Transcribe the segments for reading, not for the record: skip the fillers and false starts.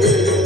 Hey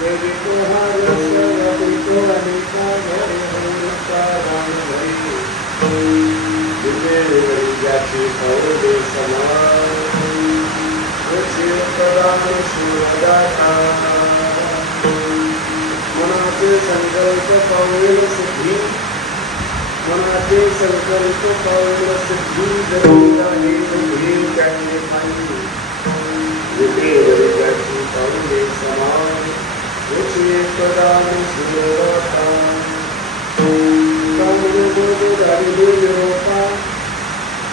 वेदिको हारस्य व्यापितो अनेका घरे होता राम घरी जिथे ज्याची पौदे समान वची प्रदान शिवदाता मनाचे संकल्प पावेल सिद्धी मनाचे संकल्प पावेल सिद्धी जरूर आहे उभी त्यांनी खाली विधेवर ज्याची पावले समान वची प्रदान शिवदाता कामने बग धारिले निरोपा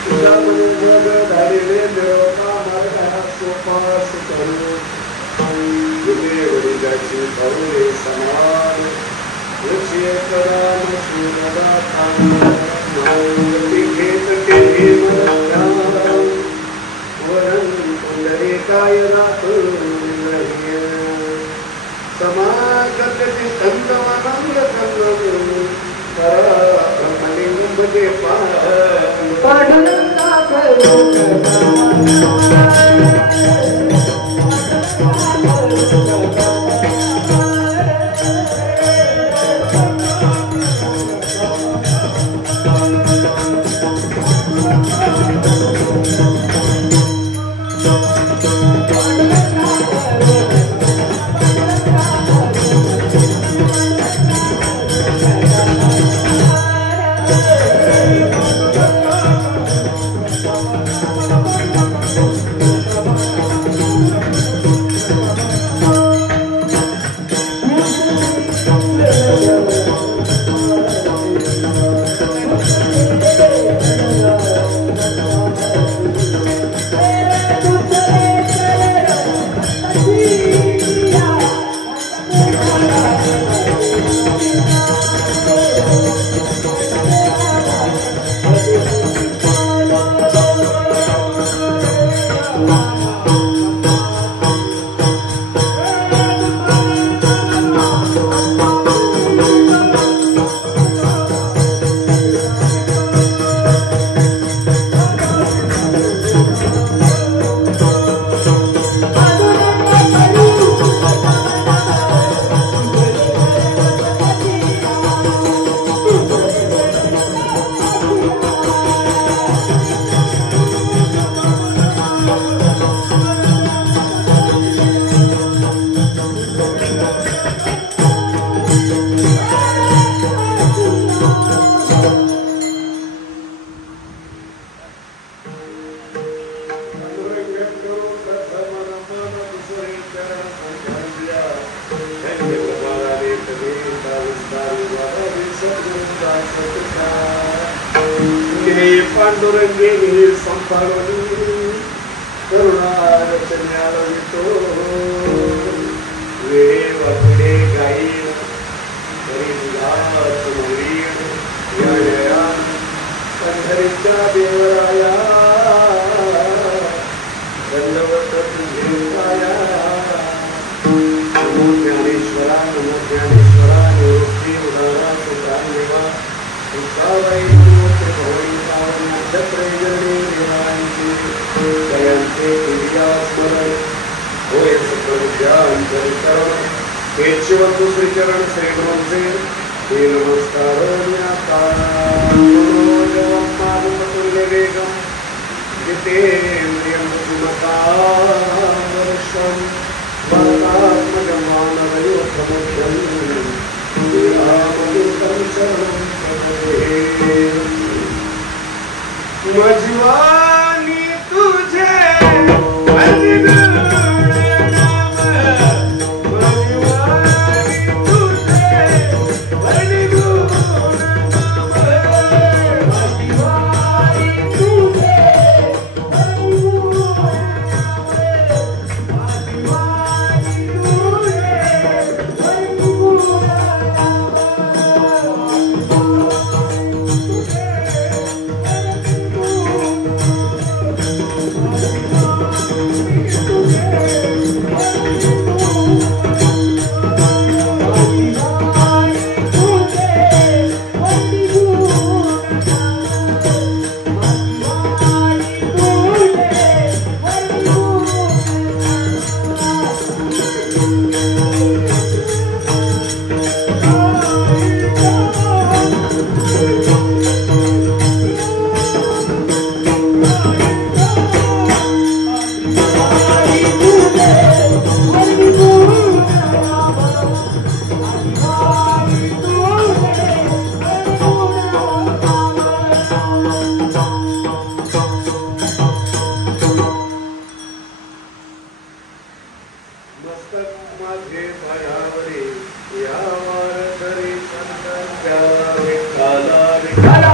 कामने बग धारिले निरोपा मार्गा सोपास करू विधेवर ज्याची पावले समान वची प्रदान शिवदाता घेत ते वरण पुंडरी काय समागती कंदवनंग कंद परमलिंगमध्ये पाडुंगा पांडुरंगे संपावनी करुणारचन्यालवितो वेव पुढे गाईल हरिदास मुलीन या पंढरीच्या देवराया दंडवत तुझे काया नमो ज्ञानेश्वरा निवृत्ती उदारा सुधानिवा सुखावै शिवंतु श्रीचरण श्रीगुरुंचे हे नमस्कार तुल्यवेगं जितेन्द्रियं सुमतावर्षं वातात्मजं मानवयोधमुख्यं श्रीरामदूतं शरणं प्रपद्ये मजवानी तुझे पायावरी या वारकरी संतांच्या विठ्ठला विठ्ठला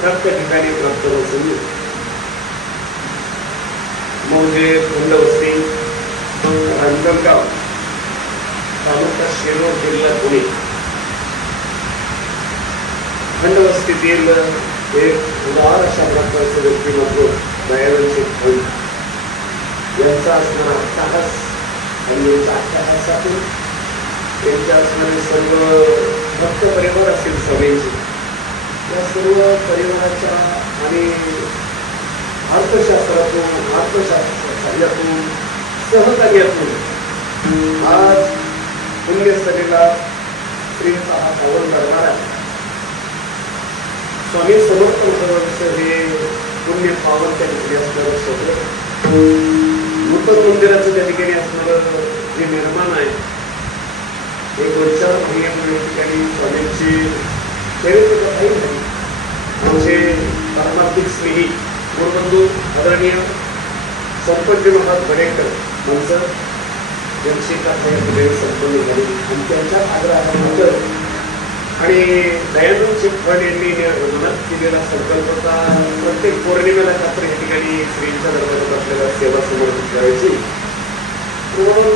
प्रत्येक ठिकाणी प्राप्त होईल म्हणजे खंडवस्ती रांजणगाव तालुका शिरोळ जिल्हा पुणे खंडवस्तीतील एक उदार अशा प्रकारचं व्यक्तिमत्व दयानंद शेठ यांचा असणारा अट्टहास आणि यांच्या अट्टहासातून त्यांच्या असणारे सर्व भक्त परिवार असतील सभेचे या सर्व परिवाराच्या आणि अर्थशास्त्रातून सहकार्यातून आज पुण्यस्थलीला श्रींचा हा पावन दरबार आहे. स्वामी समर्थ महाराज हे पुण्य पावन त्या ठिकाणी असणारं सगळं नूतन मंदिराचं त्या ठिकाणी असणारं जे निर्माण आहे एक 2-4 महिन्यापूर्वी ठिकाणी स्वामींची चरित्रकथाही झाली. आमचे परमार्थिक स्नेही गुरुबंधू आदरणीय संपतजी महाराज बडेकर माणसं यांची कथा या ठिकाणी संपन्न झाली आणि त्यांच्या आग्रहानंतर आणि दयानंद शेठ यांनी मनात केलेला संकल्पता प्रत्येक पौर्णिमेला मात्र या ठिकाणी श्रींच्या दरबारात आपल्याला सेवा समर्पित करायची म्हणून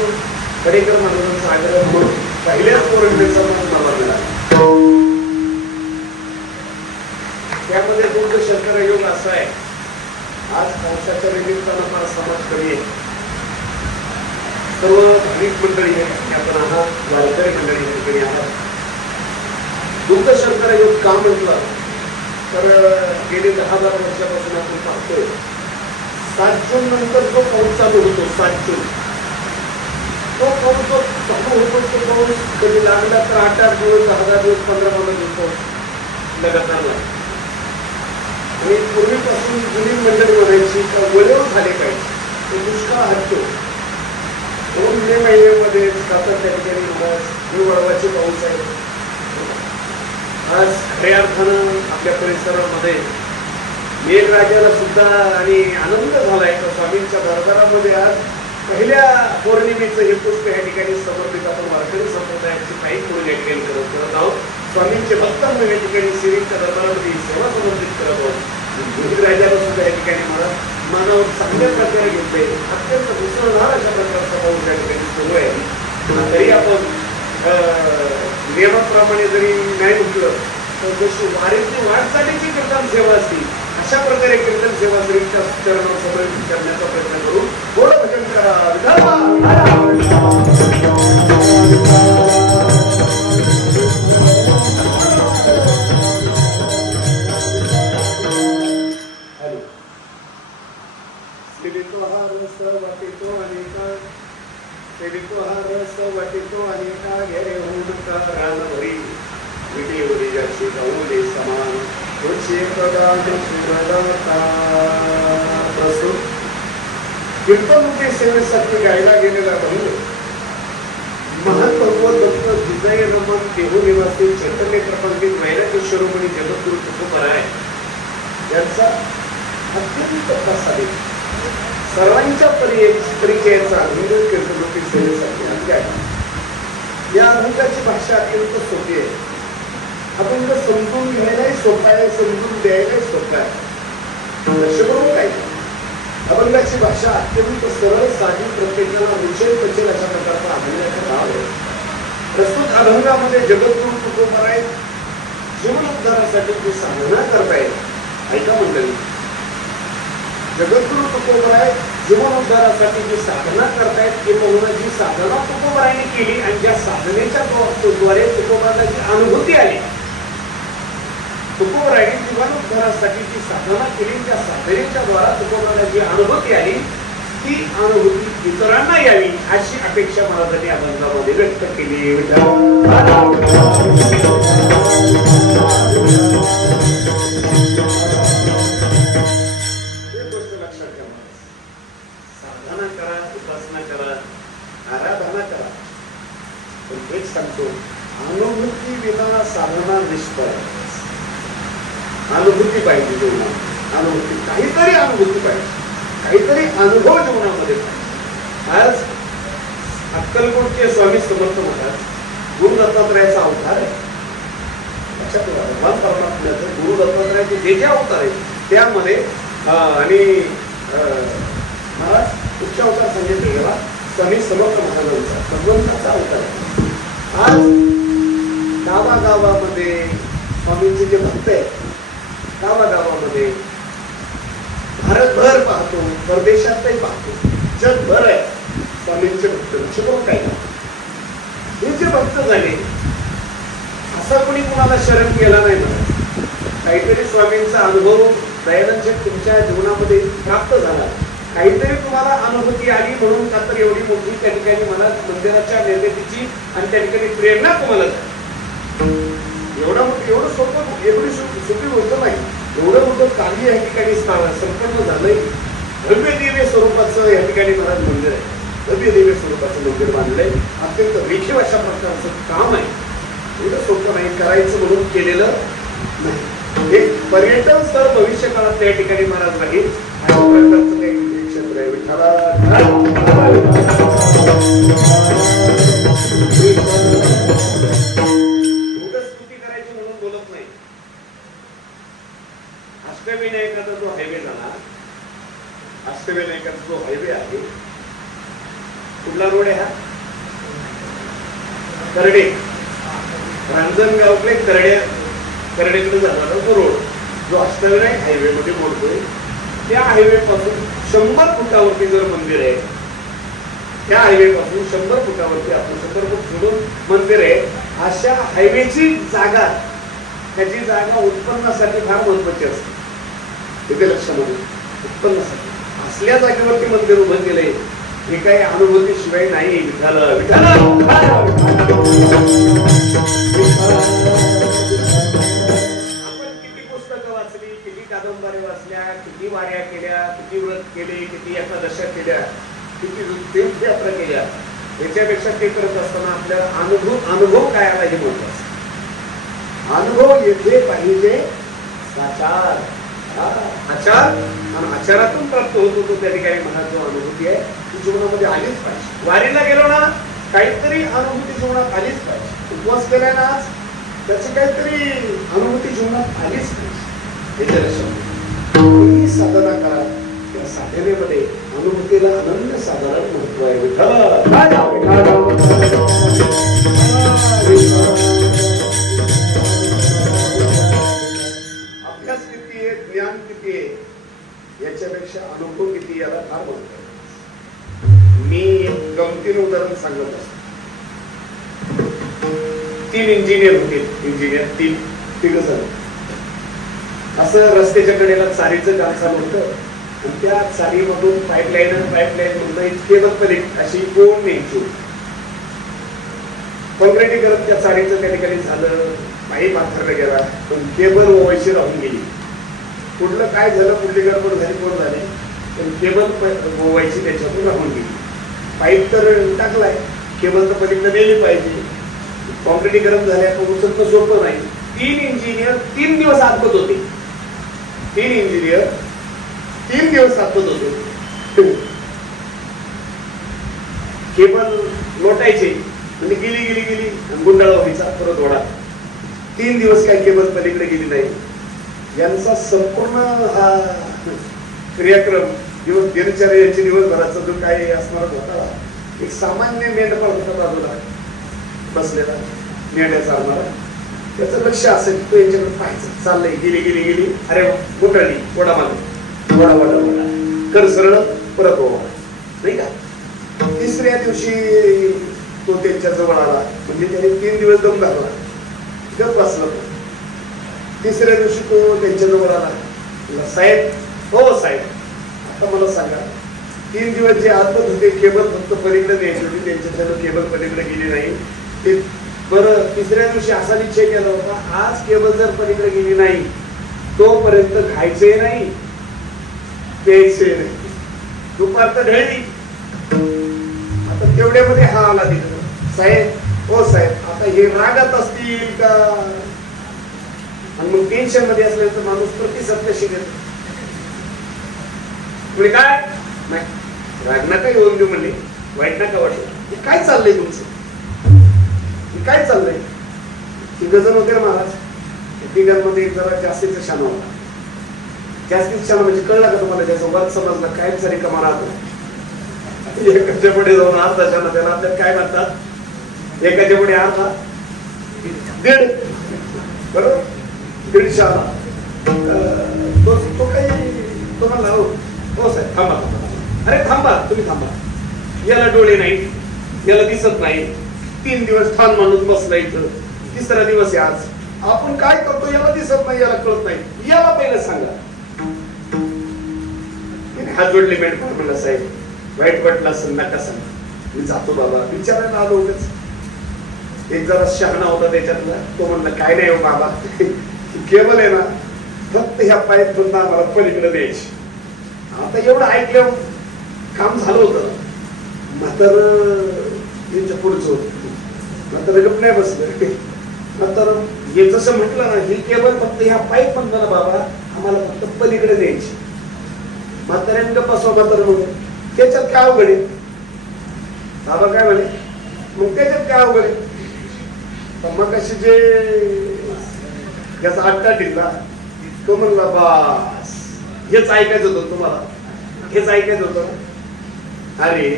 बडेकर महाराजांचा आग्रह म्हणून पहिल्याच पौर्णिमेचा मला मिळाला. त्यामध्ये दुर्ग शंकर योग असा आहे आज पावसाच्या निमित्तानं फार समाज कमी आहे सर्व भाविक मंडळी आहे आपण आहात वारकरी मंडळी या ठिकाणी आहात. दुर्ग शंकर योग का म्हटलं तर गेली 10-12 वर्षापासून आपण पाहतोय 7 जून नंतर जो पाऊस चालू होतो 7 जून तो पाऊस चालू होतो तो पाऊस कधी लागला तर 8-8 दिवस 10-10 दिवस 15-15 दिवस लगातार लागला आणि पूर्वीपासून जुनी मंडळी म्हणायची का वळव झाले पाहिजे तो दुष्काळ हटतो 2 मे महिन्यामध्ये सातत्या ठिकाणी वळवाचे पाऊस आहे. आज खऱ्या अर्थानं आपल्या परिसरामध्ये मेघराजाला सुद्धा आणि आनंद झालाय का स्वामींच्या दरबारामध्ये आज पहिल्या पौर्णिमेचं हे पुष्प या ठिकाणी समर्पित आपण वारकरी संप्रदायाची काही पूर्ण या ठिकाणी करत आहोत. स्वामींचे भक्तांना या ठिकाणी श्रींच्या दरबारामध्ये सेवा समर्पित करत आहोत. मेघराजाला सुद्धा या ठिकाणी मला मानावर चांगल्या प्रकारे घेतले अत्यंत मुसळधार अशा प्रकारचा पाऊस या ठिकाणी सुरू आहे. तरी आपण नियमाप्रमाणे जरी नाही म्हटलं तर जशी वारीची वाटचालीची कीर्तन सेवा असती अशा प्रकारे कीर्तन सेवा श्रींच्या चरणावर समर्पित करण्याचा प्रयत्न करू. गोड भजन करा कीर्तनमुखी सेवेसाठी गायला गेलेला भंग महाभगवत दत्त विजय रमन देहू निवासी चैतन्य प्रपंचित वैराग्य शिरोमणी जगद्गुरु तुकोबराय यांचा अत्यंत प्रसादित सर्वांच्या परिचयाचा अभंग कीर्तनमुखी सेवेसाठी अभंग आहे. या अभंगाची भाषा अत्यंत सोपी आहे. अभंग समजून घ्यायलाही सोपा आहे समजून द्यायलाही सोपा आहे. दर्शकडून काय अभंगाची भाषा अत्यंत सरळ साधी प्रत्येकाला विषय पचेल अशा प्रकारचा अभंगाचा भाव आहे. प्रस्तुत अभंगामध्ये जगद्गुरु तुकोबराय जीवनोद्धारासाठी जी साधना करतायत ऐका मंडळी जगद्गुरु तुकोबराय जीवनोद्धारासाठी जी साधना करतायत किंवा जी साधना तुकोबरायने केली आणि ज्या साधनेच्या द्वारे तुकोबरायला जी अनुभूती आली तुकोबरायने जीवनोद्धारासाठी जी साधना केली त्या साधनेच्या द्वारा तुकोबरायला जी अनुभूती आली ती अनुभूती इतरांना यावी अशी अपेक्षा महाराजांनी अभंगामध्ये व्यक्त केली. गोष्ट लक्षात ठेवा. साधना करा, उपासना करा, आराधना करा, पण एक सांगतो, अनुभूती विना साधना निष्फळ. अनुभूती पाहिजे जीवनात, अनुभूती, काहीतरी अनुभूती पाहिजे, काहीतरी अनुभव जीवनामध्ये पाहिजे. आज अक्कलकोटचे स्वामी समर्थ महाराज गुरु दत्तात्रयाचा अवतार आहे. लक्षात ठेवा, भगवान परमात्म्याचं गुरु दत्तात्रयाचे जे जे अवतार आहेत त्यामध्ये आणि महाराज मुख्य अवतार सांगितले गेला स्वामी समर्थ महाराजांचा भगवंताचा अवतार आहे. आज गावागावामध्ये स्वामींचे जे भक्त आहेत, गावागावामध्ये भारतभर पाहतो, परदेशातही पाहतो, जगभर आहे स्वामींचे भक्त. लक्ष करून काय हे जे भक्त झाले, असा कोणी कुणाला शरण केला नाही मला. काहीतरी स्वामींचा अनुभव दयानंद तुमच्या जीवनामध्ये प्राप्त झाला, काहीतरी तुम्हाला अनुभूती आली म्हणून का तर एवढी मोठी त्या ठिकाणी मला मंदिराच्या निर्मितीची आणि त्या ठिकाणी प्रेरणा तुम्हाला झाली. एवढं सोपं, एवढी सोपी गोष्ट नाही. एवढं मोठं कार्य या ठिकाणी संपन्न झालंय. भव्य दिव्य स्वरूपाचं या ठिकाणी महाराज मंदिर आहे, भव्य दिव्य स्वरूपाचं मंदिर बांधलंय. अत्यंत रेखीव अशा प्रकारचं काम आहे. एवढं सोपं नाही, करायचं म्हणून केलेलं नाही. एक पर्यटन स्थळ भविष्य काळात या ठिकाणी महाराज राहील अशा प्रकारचं काही क्षेत्र आहे. विठ्ठला अष्टविनायकाचा जो हायवे झाला, अष्टविनायकाचा जो हायवे आहे, कुठला रोड आहे हा? करडे, रांजणगावकडे करडेकडे जाणारा तो रोड जो अष्टविनायक हायवे मध्ये बोलतोय, त्या हायवे पासून 100 फुटावरती जर मंदिर आहे, त्या हायवे पासून 100 फुटावरती आपण 100 फूट सोडून मंदिर आहे, अशा हायवेची जागा, त्याची जागा उत्पन्नासाठी फार महत्वाची असते. इथे लक्षामध्ये उत्पन्नासाठी असल्या जागेवरती मंदिर उभं केलंय. हे काही अनुभूती शिवाय नाही. विठ्ठल विठ्ठल आपण किती पुस्तकं वाचली, किती कादंबऱ्या वाचल्या, किती वाऱ्या केल्या, किती व्रत केले, किती एकादशा केल्या, किती तीर्थयात्रा केल्या, याच्यापेक्षा ते करत असताना आपल्याला अनुभव काय आला हे महत्वाचं. अनुभव येथे पाहिजे साचार, आचार, आणि आचारातून प्राप्त होत होतो त्या ठिकाणी मनात जो अनुभूती आहे ती जीवनामध्ये आलीच पाहिजे. वारीला गेलो ना, काहीतरी अनुभूती जीवनात आलीच पाहिजे. उपवास केलाय ना आज, त्याची काहीतरी अनुभूती जीवनात आलीच पाहिजे. हे लक्षात साधना करा, त्या साधनेमध्ये अनुभूतीला अनन्यसाधारण महत्व आहे. अभ्यास किती आहे, ज्ञान किती आहे, याच्यापेक्षा अनुभव किती याला फार महत्व आहे. मी गमतीनं उदाहरण सांगत असतो. 3 इंजिनियर होते, इंजिनियर 3 तिघ जण. असं रस्त्याच्या कडेला चारीचं काम चालू होतं, आणि त्या चारीमधून पाईपलाईन मधून केबल कनेक्ट अशी कोण न्यायची. कॉन्क्रिटीकरण त्या चारीचं त्या ठिकाणी झालं, पाईप आथरला गेला, पण केबल ओवायची राहून गेली. कुठलं काय झालं, कुठली गडबड झाली, कोण झाली, पण केबल ओवायची त्याच्यातून राहून गेली. पाईप तर टाकलाय, केबल तर पलीकडे नेली पाहिजे. कॉन्क्रिटीकरण झाल्याचं उचलणं सोपं नाही. 3 इंजिनियर 3 दिवस आतबत होते. 3 इंजिनियर 3 दिवस आतबत होते. केबल लोटायचे म्हणजे गेली गुंडाळ व्हायचा, परत ओढा. 3 दिवस काय केबल पलीकडे गेली नाही. यांचा संपूर्ण हा क्रियाक्रम दिनचर्याची दिवसभराचा जो काही असणार होता, एक सामान्य मेंढपाळ होता बाजूला बसलेला, मेंढ्या चालणारा. त्याचं लक्ष असेल, तो यांच्याकडे पाहायचं, चाललंय, गेली, अरे मोठली ओढा मागे, ओढा कर सरळ, परत ओढा, नाही का. 3ऱ्या दिवशी तो त्यांच्या जवळ आला, म्हणजे त्याने 3 दिवस दम घातला, गप बसला. 3ऱ्या दिवशी तो त्यांच्या जवळ आला. साहेब, हो साहेब, आता मला सांगा, 3 दिवस जे आतच होते केबल फक्त पलीकडे द्यायची होती, त्यांच्याच्यानं केबल पलीकडे गेली नाही. ते बरं तिसऱ्या दिवशी असा निश्चय केला होता, आज केबल जर पलीकडे गेली नाही तोपर्यंत खायचंय नाही प्यायचंय नाही. दुपार तर ढळली. आता तेवढ्यामध्ये हा आला तिथं, साहेब हो साहेब आता हे रागात असतील का, आणि मग टेन्शन मध्ये असल्यानंतर माणूस प्रतिसाद कशी देतो. म्हणजे काय नाही राग नका येऊन देऊ म्हणले, वाईट नका वाटलं. काय चाललंय तुमचं, काय चाललंय. तिघजण होते ना महाराज, तिघांमध्ये जरा जास्तीच शान होता. जास्तीच शान म्हणजे कळला का तुम्हाला, त्याचा वर्ग समजला काय सारी कमा राहतो. एकाच्या पुढे जाऊन अर्धा शान, त्याला आपल्यात काय म्हणतात, एकाच्या पुढे अर्धा दीड, बरोबर दीड शान. तो काही तो म्हणला हो हो साहेब थांबा थांबा, अरे थांबा तुम्ही थांबा, याला डोळे नाही, याला दिसत नाही, 3 दिवस ठाण माणूस बसला इथं, तिसरा दिवस आहे आज, आपण काय करतो याला दिसत नाही, याला कळत नाही, याला पहिलं सांगा. हात जोडले मॅडम म्हणलं साहेब वाईट वाटलं असं नका सांगा, मी जातो बाबा, विचारायला आलो होतच. एक जरा शहाणा होता त्याच्यातला, तो म्हणला काय नाही हो बाबा, केवळ आहे ना फक्त ह्या पाईप बंद आम्हाला पलीकडे द्यायची. आता एवढं ऐकलं काम झालं होतं. म्हातार यांच्या पुढचं होत, म्हातार गप नाही बसलं. म्हातार हे जसं म्हटलं ना, ही केवळ फक्त ह्या पाईप बंद ना बाबा आम्हाला फक्त पलीकडे द्यायची. म्हाताऱ्याने गप बसवा. म्हातार म्हणून त्याच्यात काय अवघड आहे बाबा, काय म्हणे मग त्याच्यात काय अवघड आहे. मग अशी जे याचा अट्टा ढिल्ला तो म्हणला बास हेच ऐकायचं होतं तुम्हाला, हेच ऐकायचं होतं. अरे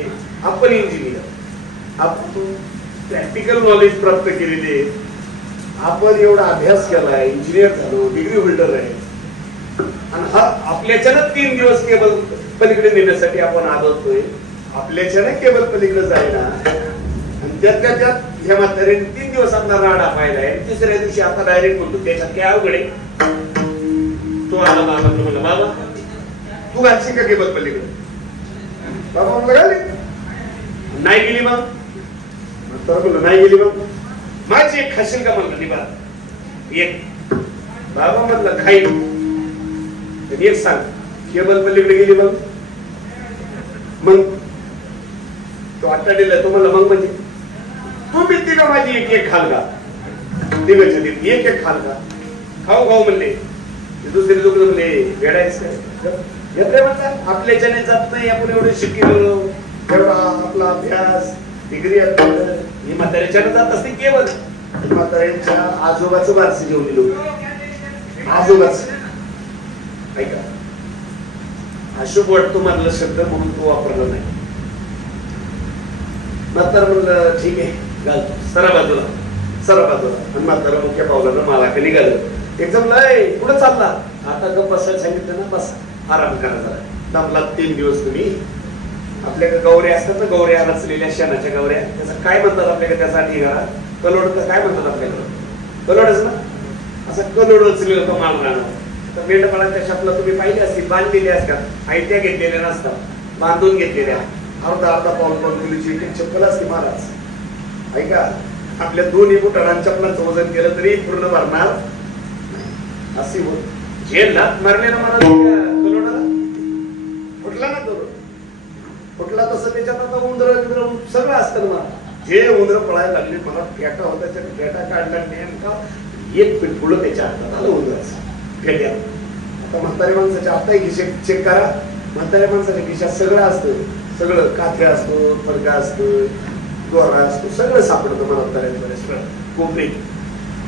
आपण इंजिनियर, आपण प्रॅक्टिकल नॉलेज प्राप्त केलेले, आपण एवढा अभ्यास केलाय, इंजिनियर झालो, डिग्री होल्डर आहे, आणि हा आपल्याच्यानं 3 दिवस केबल पलीकडे नेण्यासाठी आपण आदळतोय. आपल्याच्यानं केबल पलीकडे जायला, आणि त्यातल्या त्यात ह्या म्हाताऱ्याने 3 दिवस आपला राडा पाहिलाय, तिसऱ्या दिवशी आता डायरेक्ट बोलतो त्याच्यात काय अवघड आहे. तो आला बाबा, तो म्हणला बाबा तू घालशील का केबल पलीकडे. बाबा म्हणलं घाली, नाही गेली मग. तर म्हणलं नाही गेली मग माझी एक खाशील का म्हणलं निभा एक. बाबा म्हणलं खाईल, एक सांग केबल पलीकडे गेली मग. मग तो आट्टा दिला, तो म्हणला मग म्हणजे तू भीती का माझी एक एक खाल का, दिवस एक एक खाल का, खाऊ खाऊ म्हणले. दुसरे लोक म्हणले वेडायच काय म्हणतात, आपल्याच्याने जात नाही, आपण एवढे शिकलो, एवढा आपला अभ्यास डिग्री, ही म्हाताऱ्याच्याने जात असते केवळ. म्हाताऱ्यांच्या आजोबाचं वारसे घेऊन दिलो, आजोबाच ऐका अशुभ वाटतो म्हणलं शब्द म्हणून तो वापरला नाही. म्हातार म्हणलं ठीक आहे घालतो, सरा बाजूला सरा बाजूला. आणि म्हातारा मुख्य पावलानं मला निघालं. एकदम लय पुढे चालला. आता गप बसायला सांगितलं ना, बस आराम करा जरा, दमला 3 दिवस तुम्ही. आपल्याकडे गौऱ्या असतात ना, गौऱ्या रचलेल्या शेणाच्या गौऱ्या, त्याचा काय म्हणतात आपल्याकडे, त्यासाठी कलोड काय म्हणतात आपल्याकडे, कलोडच ना. असा कलोड रचलेला होता माल राहणार. तर मेंढपाळाच्या शपला तुम्ही पाहिले असतील, बांधलेल्या असतात, आयत्या घेतलेल्या नसतात, बांधून घेतलेल्या, अर्धा पाऊल किलोची चप्पल असते महाराज. ऐका आपल्या 2 बुटांना चप्पलांचं वजन केलं तरी पूर्ण भरणार अशी होत. जे लात मारले ना महाराज कलोडाला, फुटला ना तो, फुटला तसं त्याच्यात आता उंदर सगळं असतं ना. जे उंदर पळायला लागले, मला फेटा होता, फेटा काढला नेमका 1 फीट पुढं त्याच्या हातात आलं उंदराचं फेट्यात. आता म्हाताऱ्या माणसाच्या आता खिशे चेक करा, म्हाताऱ्या माणसाच्या खिशात सगळं असतं, सगळं काथ्या असतो, फडका असतो, दोरा असतो, सगळं सापडतं म्हाताऱ्यांमध्ये सगळं. कोपरी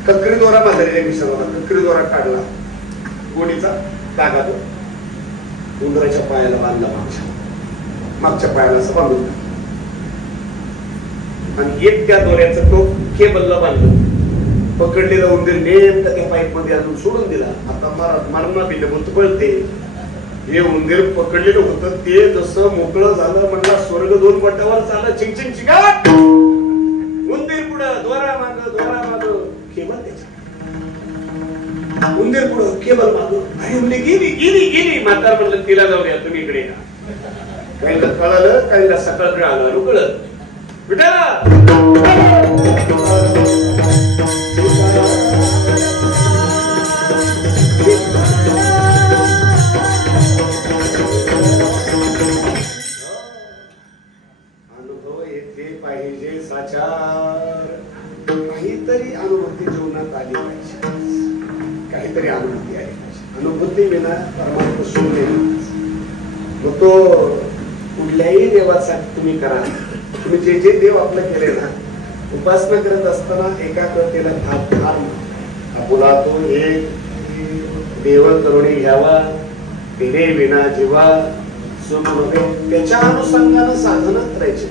ककरी दोरा म्हातारीच्या खिशात होता, ककरी दोरा काढला, गोडीचा धागा तो उंदराच्या पायाला बांधला, मागच्या पायाला असं बांधून, आणि एक त्या दोऱ्याचं तो केबलला बांधलं. पकडलेला उंदीर नेमका त्या पाईप मध्ये आणून सोडून दिला. आता मरणा दिलं म्हणतो पळते. हे उंदीर पकडलेलं होतं ते जसं मोकळं झालं, म्हणला स्वर्ग 2 बोटावर चाललं, चिंचिंग चिंगाट. उंदीर पुढं दोरा माग, दोरा माग, केबल त्याच्या. उंदीर पुढं केबल माग. अरे म्हणले गेली गेली गेली. म्हातार म्हणलं तिला जाऊया, तुम्ही इकडे या. काहीला कळालं, काहीला सकाळ आलं कळत. विठ्ठला अनुभव येथे पाहिजे साचार. काहीतरी अनुभूती जीवनात आली पाहिजे, काहीतरी अनुभूती आली पाहिजे. अनुभूती विना परमात्मा शून्य. मग तो कुठल्याही देवासाठी तुम्ही करा, तुम्ही जे जे देव आपलं केले ना, उपासना करत असताना एकाग्रतेला फार आपुला तो एक देव करुणी घ्यावा, तिने विना जीवा सुख नव्हे. त्याच्या अनुषंगानं साधना करायची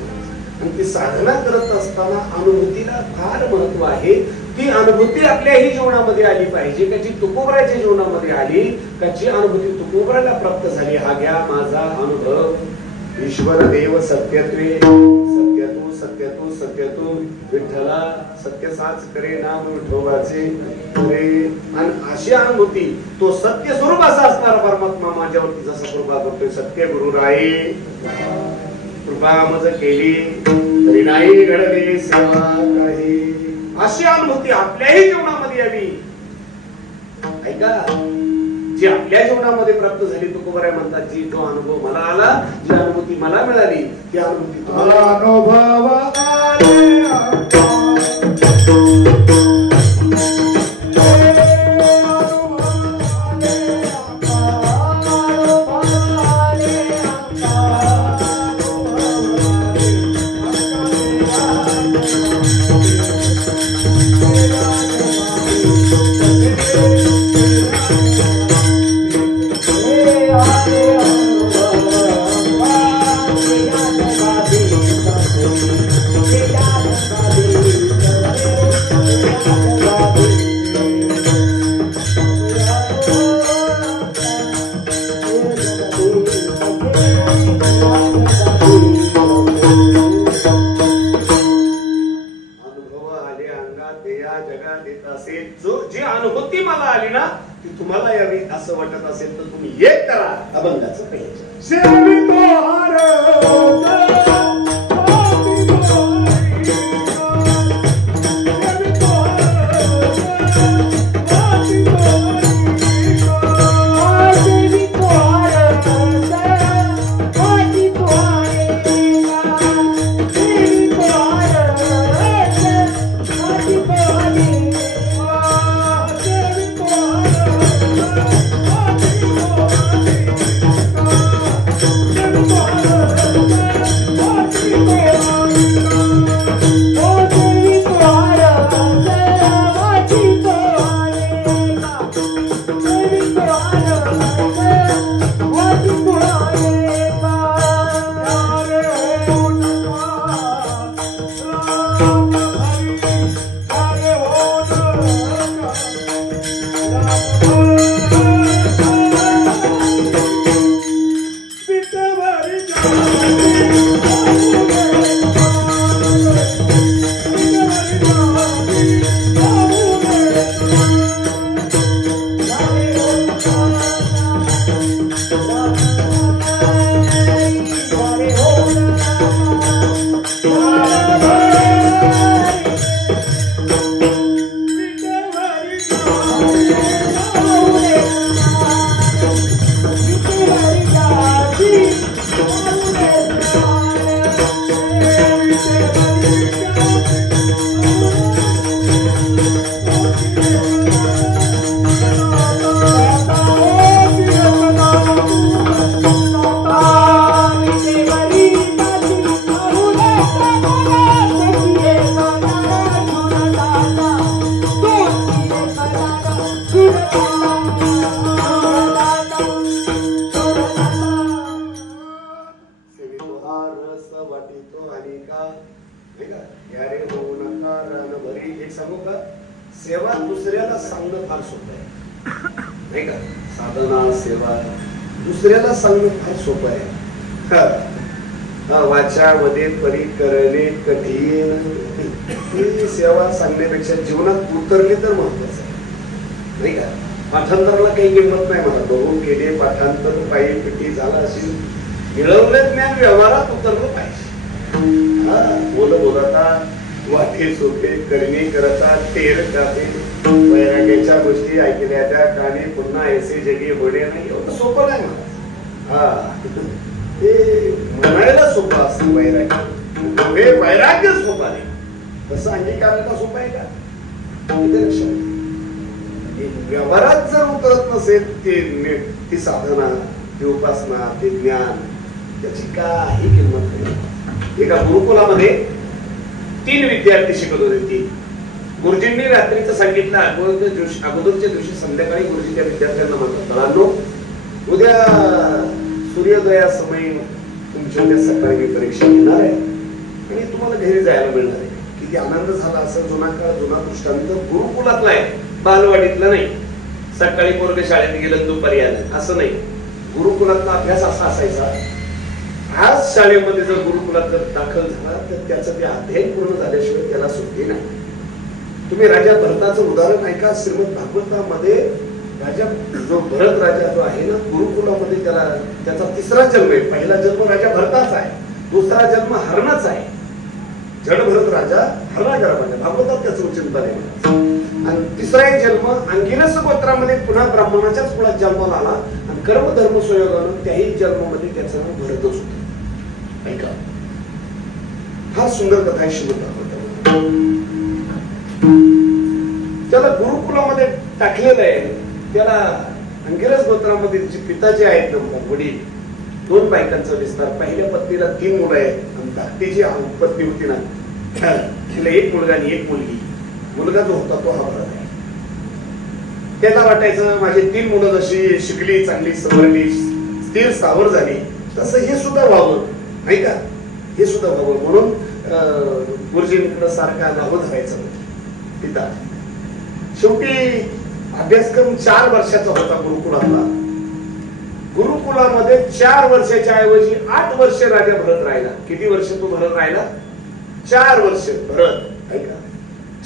आणि ती साधना करत असताना अनुभूतीला फार महत्व आहे. ती अनुभूती आपल्याही जीवनामध्ये आली पाहिजे. का जी तुकोबराच्या जीवनामध्ये आली, का जी अनुभूती तुकोबराला प्राप्त झाली. हा घ्या माझा अनुभव. ईश्वर देव सत्यत्वे सत्यतू सत्यतू सत्यतू विठ्ठला सत्य साच करे नाम विठोबाचे रे. आणि अशी अनुभूती तो सत्य स्वरूप असा असणारा परमात्मा माझ्यावरती जसा कृपा करतोय. सत्य गुरु राई कृपा मज केली तरी नाही घडले सेवा काही. अशी अनुभूती आपल्याही जीवनामध्ये यावी. ऐका, जी आपल्या जीवनामध्ये प्राप्त झाली तुकोबराय म्हणतात, जी जो अनुभव मला आला, जी अनुभूती मला मिळाली, ती अनुभूती तुम्हाला अनुभव जी अनुभूती मला आली ना, ती तुम्हाला यावी असं वाटत असेल तर तुम्ही एक करा अभंगाचं सेवा दुसऱ्याला सांगणं फार सोपं आहे, नाही का? साधना सेवा दुसऱ्याला सांगणं फार सोपं आहे. वाचा वदे परी करणे कठीण. सेवा सांगण्यापेक्षा जीवनात उतरली तर महत्वाचं आहे, नाही का? पाठांतराला काही किंमत नाही. मला बघून गेले पाठांतर पायी पिठी झाला असेल मिळवलं ज्ञान व्यवहारात उतरलं पाहिजे. बोल बोलता वाटे सोपे करणे करता तेर कापे वैराग्याच्या गोष्टी ऐकल्या त्या काने पुन्हा ऐसे जगी होणे नाही. एवढं सोपं नाही मला. ते म्हणायला सोपं असतं वैराग्य. हे वैराग्य सोपं नाही, तसं अंगीकारायला सोपं आहे का? व्यवहारात जर उतरत नसेल ती साधना, ती उपासना, ते ज्ञान, त्याची काही किंमत नाही. एका गुरुकुलामध्ये 3 विद्यार्थी शिकत होते. 3 गुरुजींनी रात्रीचं सांगितलं. अगोदरच्या दिवशी संध्याकाळी गुरुजी त्या विद्यार्थ्यांना म्हणतात, मुलांनो, उद्या सूर्योदयासमयी तुमची उद्या सकाळी मी परीक्षा घेणार आहे आणि तुम्हाला घरी जायला मिळणार आहे. किती आनंद झाला. असं जुना काळ, जुना दृष्टांत गुरुकुलातला आहे, बालवाडीतला नाही. सकाळी पोरग शाळेत गेलं दुपारी आलं असं नाही. गुरुकुलातला अभ्यास असा असायचा. आज शाळेमध्ये जर गुरुकुलात जर दाखल झाला तर त्याचं ते अध्ययन पूर्ण झाल्याशिवाय त्याला सुट्टी नाही. तुम्ही राजा भरताचं उदाहरण ऐका. श्रीमद भागवतामध्ये राजा जो भरत राजा जो आहे ना, गुरुकुलामध्ये त्याचा 3रा जन्म आहे. पहिला जन्म राजा भरताचा आहे, 2रा जन्म हरणाचा आहे. जड भरत राजा हरणा गर्भाचा, भागवतात त्याचं चिंतन आहे. आणि 3रा जन्म अंगिरस गोत्रामध्ये पुन्हा ब्राह्मणाच्याच कुळात जन्माला आला आणि कर्मधर्म संयोगानं त्याही जन्मामध्ये त्याचं नाव भरतच होतं. ऐका, हा सुंदर कथा आहे श्रीमद भागवतामध्ये. त्याला गुरुकुलामध्ये टाकलेलं आहे. त्याला अंगिरस गोत्रामध्ये जे पिताचे आहेत ना वडील, 2 बायकांचा विस्तार. पहिल्या पत्नीला 3 मुलं आहेत आणि धाकटी जी पत्नी होती ना, तिला 1 मुलगा आणि 1 मुलगी. मुलगा जो होता तो हा भरत आहे. त्याला वाटायचं माझी 3 मुलं जशी शिकली, चांगली सवरली, स्थिर स्थावर झाली, तसं हे सुद्धा व्हावं. ऐका, हे सुद्धा व्हावं म्हणून गुरुजींकडे सारखा लावत राहायचं पिता. शेवटी अभ्यासक्रम 4 वर्षाचा होता गुरुकुलातला. गुरुकुलामध्ये 4 वर्षाच्या ऐवजी 8 वर्ष राजा भरत राहिला. किती वर्ष तो भरत राहिला? 4 वर्ष भरत. ऐका,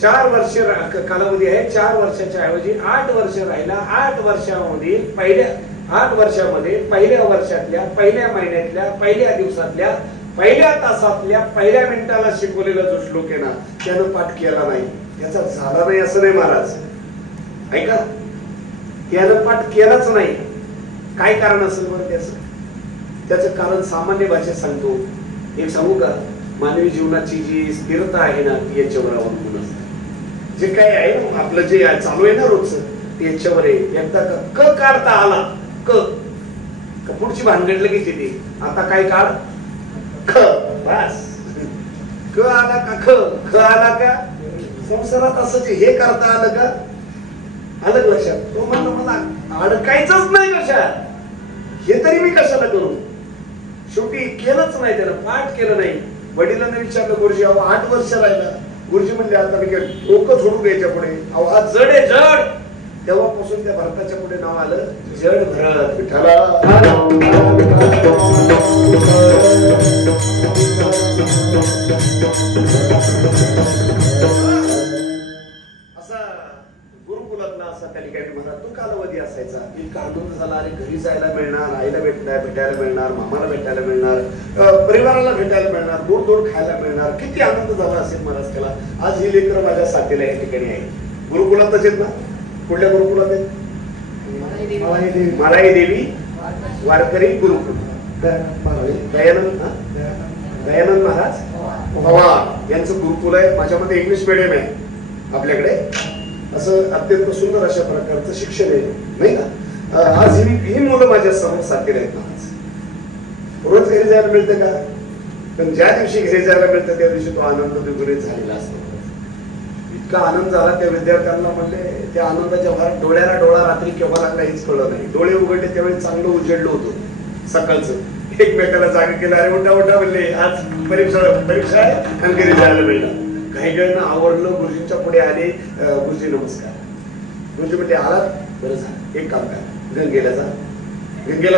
4 वर्ष कालावधी आहे. 4 वर्षाच्या ऐवजी 8 वर्ष राहिला. 8 वर्षामध्ये पहिल्या 8 वर्षामध्ये पहिल्या वर्षातल्या, पहिल्या महिन्यातल्या, पहिल्या दिवसातल्या, पहिल्या तासातल्या, पहिल्या मिनिटाला शिकवलेला जो श्लोक आहे ना, त्यानं पाठ केला नाही. त्याचा झाला नाही असं नाही महाराज. ऐका, त्यानं पाठ केलाच नाही. काय कारण असेल बरं त्याचं कारण सामान्य भाषेत सांगतो. एक सांगू का, मानवी जीवनाची जी स्थिरता आहे ना ती याच्यावर अवलंबून असते. जे काय आहे ना आपलं जे चालू आहे ना रोजचं, ते याच्यावर आहे. एकदा क काढता आला, क पुढची भानगड लगेच येते. आता काय काढ, ख, बस. क आला का, ख आला का, संसारात असं हे करता आलं का, आलं लक्षात. तो म्हणतो मला अडकायचंच नाही कशात, हे तरी मी कशाला करू. शेवटी केलंच नाही, त्यानं पाठ केलं नाही. वडिलांना विचारलं, गुरुजी अहो 8 वर्ष राहिला. गुरुजी म्हणले आता मी डोकं सोडू द्यायच्या पुढे, अहो आज जड आहे जड. तेव्हापासून त्या भरताच्या पुढे नाव आलं जड भरत. विठ्ठला असा गुरुकुलातला असा त्या ठिकाणी मला तो कालावधी असायचा. इतका आनंद झाला, अरे घरी जायला मिळणार, आईला भेटायला मिळणार, मामाला भेटायला मिळणार, परिवाराला भेटायला मिळणार, दूर दूर खायला मिळणार. किती आनंद झाला असेल महाराज त्याला. आज ही लेकरं माझ्या साथीला या ठिकाणी आहे. गुरुकुलातच आहेत ना. कुठल्या गुरुकुलात आहेत? मलाई देवी वारकरी गुरुकुल. दयानंद महाराज पवार यांचं गुरुकुल आहे. माझ्यामध्ये इंग्लिश मीडियम आहे आपल्याकडे. असं अत्यंत सुंदर अशा प्रकारचं शिक्षण आहे नाही का. आज ही मुलं माझ्या समोर साथीला आहेत महाराज. रोज घरी जायला मिळतं का? पण ज्या दिवशी घरी जायला मिळतं त्या दिवशी तो आनंद द्विगुणित झालेला असतो. इतका आनंद झाला त्या विद्यार्थ्यांना. म्हणले त्या आनंदाच्या भरात डोळ्याला डोळा रात्री केव्हा लागला हेच कळलं नाही. डोळे उघडले त्यावेळी चांगलं उजेडलं होतं सकाळचं. एकमेकाला जागे केलं, अरे उठा उठा म्हणले आज परीक्षा आहे आणि घरी जायला मिळणार. काही जणांना आवडलं. गुरुजींच्या पुढे आले, गुरुजी नमस्कार. गुरुजी म्हणजे आलात, बरं झालं. एक काम करा, गंगेला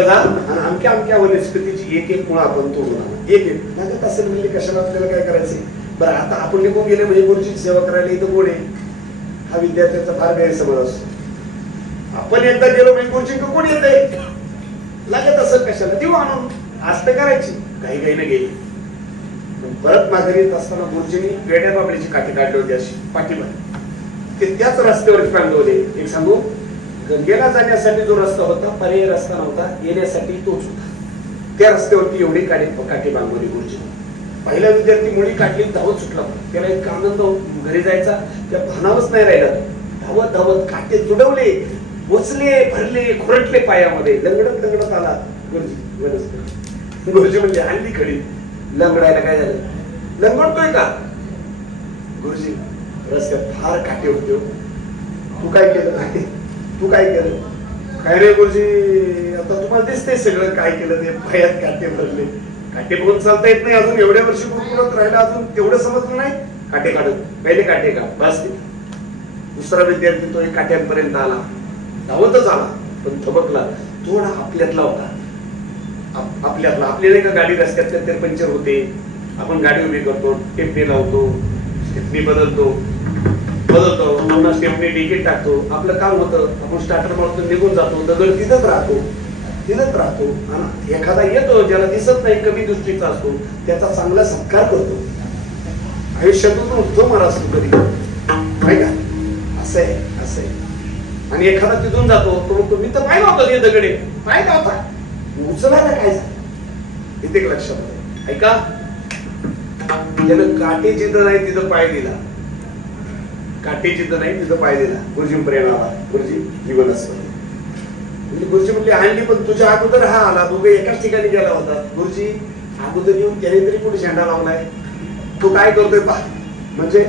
जा आणि अमक्या अमक्या वनस्पतीची एक मुळा आपण तोडून आणा. एक लागत असेल म्हणजे कशाला आपल्याला काय करायचंय. बरं आता आपण निघून गेले म्हणजे गुरुजीची सेवा करायला इथं कोण आहे. हा विद्यार्थ्यांचा फार गैरसमज असतो. आपण एकदा गेलो म्हणजे गुरुजी कोण येत आहे, लागत असेल कशाला देऊ आणून. आज तर करायची, घाईघाईने गेली. पण परत माघारी येत असताना गुरुजींनी वेड्या बाबळीची काठी काढली होती अशी पाठीमागे, ते त्याच रस्त्यावर पांगवले. एक सांगू, गंगेला जाण्यासाठी जो रस्ता होता, पर्यायी रस्ता नव्हता, येण्यासाठी तोच होता. त्या रस्त्यावरती एवढी काठी बांधवली गुरुजी. पहिला विद्यार्थी मुळी काढली, धावत सुटला. त्याला एक आनंद, घरी जायचा त्या भानावच नाही राहिला. धावत धावत काटे तुडवले, वचले, भरले, खुरटले पायामध्ये, लंगडत लंगडत आला गुरुजी. गुरुजी म्हणजे आणली खडी. लंगडायला काय झालं? लंगडतोय का? गुरुजी, रस्त्यात फार काटे होते. तू काय केलं? तू काय केलं? काय रे गुरुजी, आता तुम्हाला दिसतंय सगळं काय केलं. ते पायात काटे भरले. काटे बघून चालता येत नाही अजून, एवढ्या वर्षी गुरुकुलात राहिला, अजून तेवढं समजलं नाही. काटे काढत, पहिले काटे काढ, बस. दुसरा विद्यार्थी तो एक काट्यांपर्यंत आला, धावतच आला, पण थबकला. थोडा आपल्यातला होता, आपल्यातला. आपल्याला एका गाडी रस्त्यात ते पंक्चर होते, आपण गाडी उभी करतो, टेपणी लावतो, स्टेपनी बदलतो, पुन्हा स्टेपनी तिकीट टाकतो. आपलं काम होतं, आपण स्टार्टर मारतो, निघून जातो. दगड तिथंच राहतो. एखादा येतो ज्याला दिसत नाही, कमी दृष्टीचा असतो, त्याचा चांगला सत्कार करतो. आयुष्यातून उठतो मारा असतो कधी, काय का? असं आहे. आणि एखादा तिथून जातो, तो म्हणतो मी तर पाहिला होता, ते दगडे पाहिला होता, उचलायला काय झालं? इथे लक्षात ऐका, त्यानं काटे जिथं नाही तिथं पाय दिला. काटे जिथं नाही तिथं पाय दिला. गुरुजींपर्यंत आला. गुरुजी जीवन असतं. गुरुजी म्हणले आणली, पण तुझ्या अगोदर हा आला, दोघे एकाच ठिकाणी गेला होता. गुरुजी अगोदर येऊन त्याने तरी कुठे झेंडा लावलाय, तो काय करतोय पहा. म्हणजे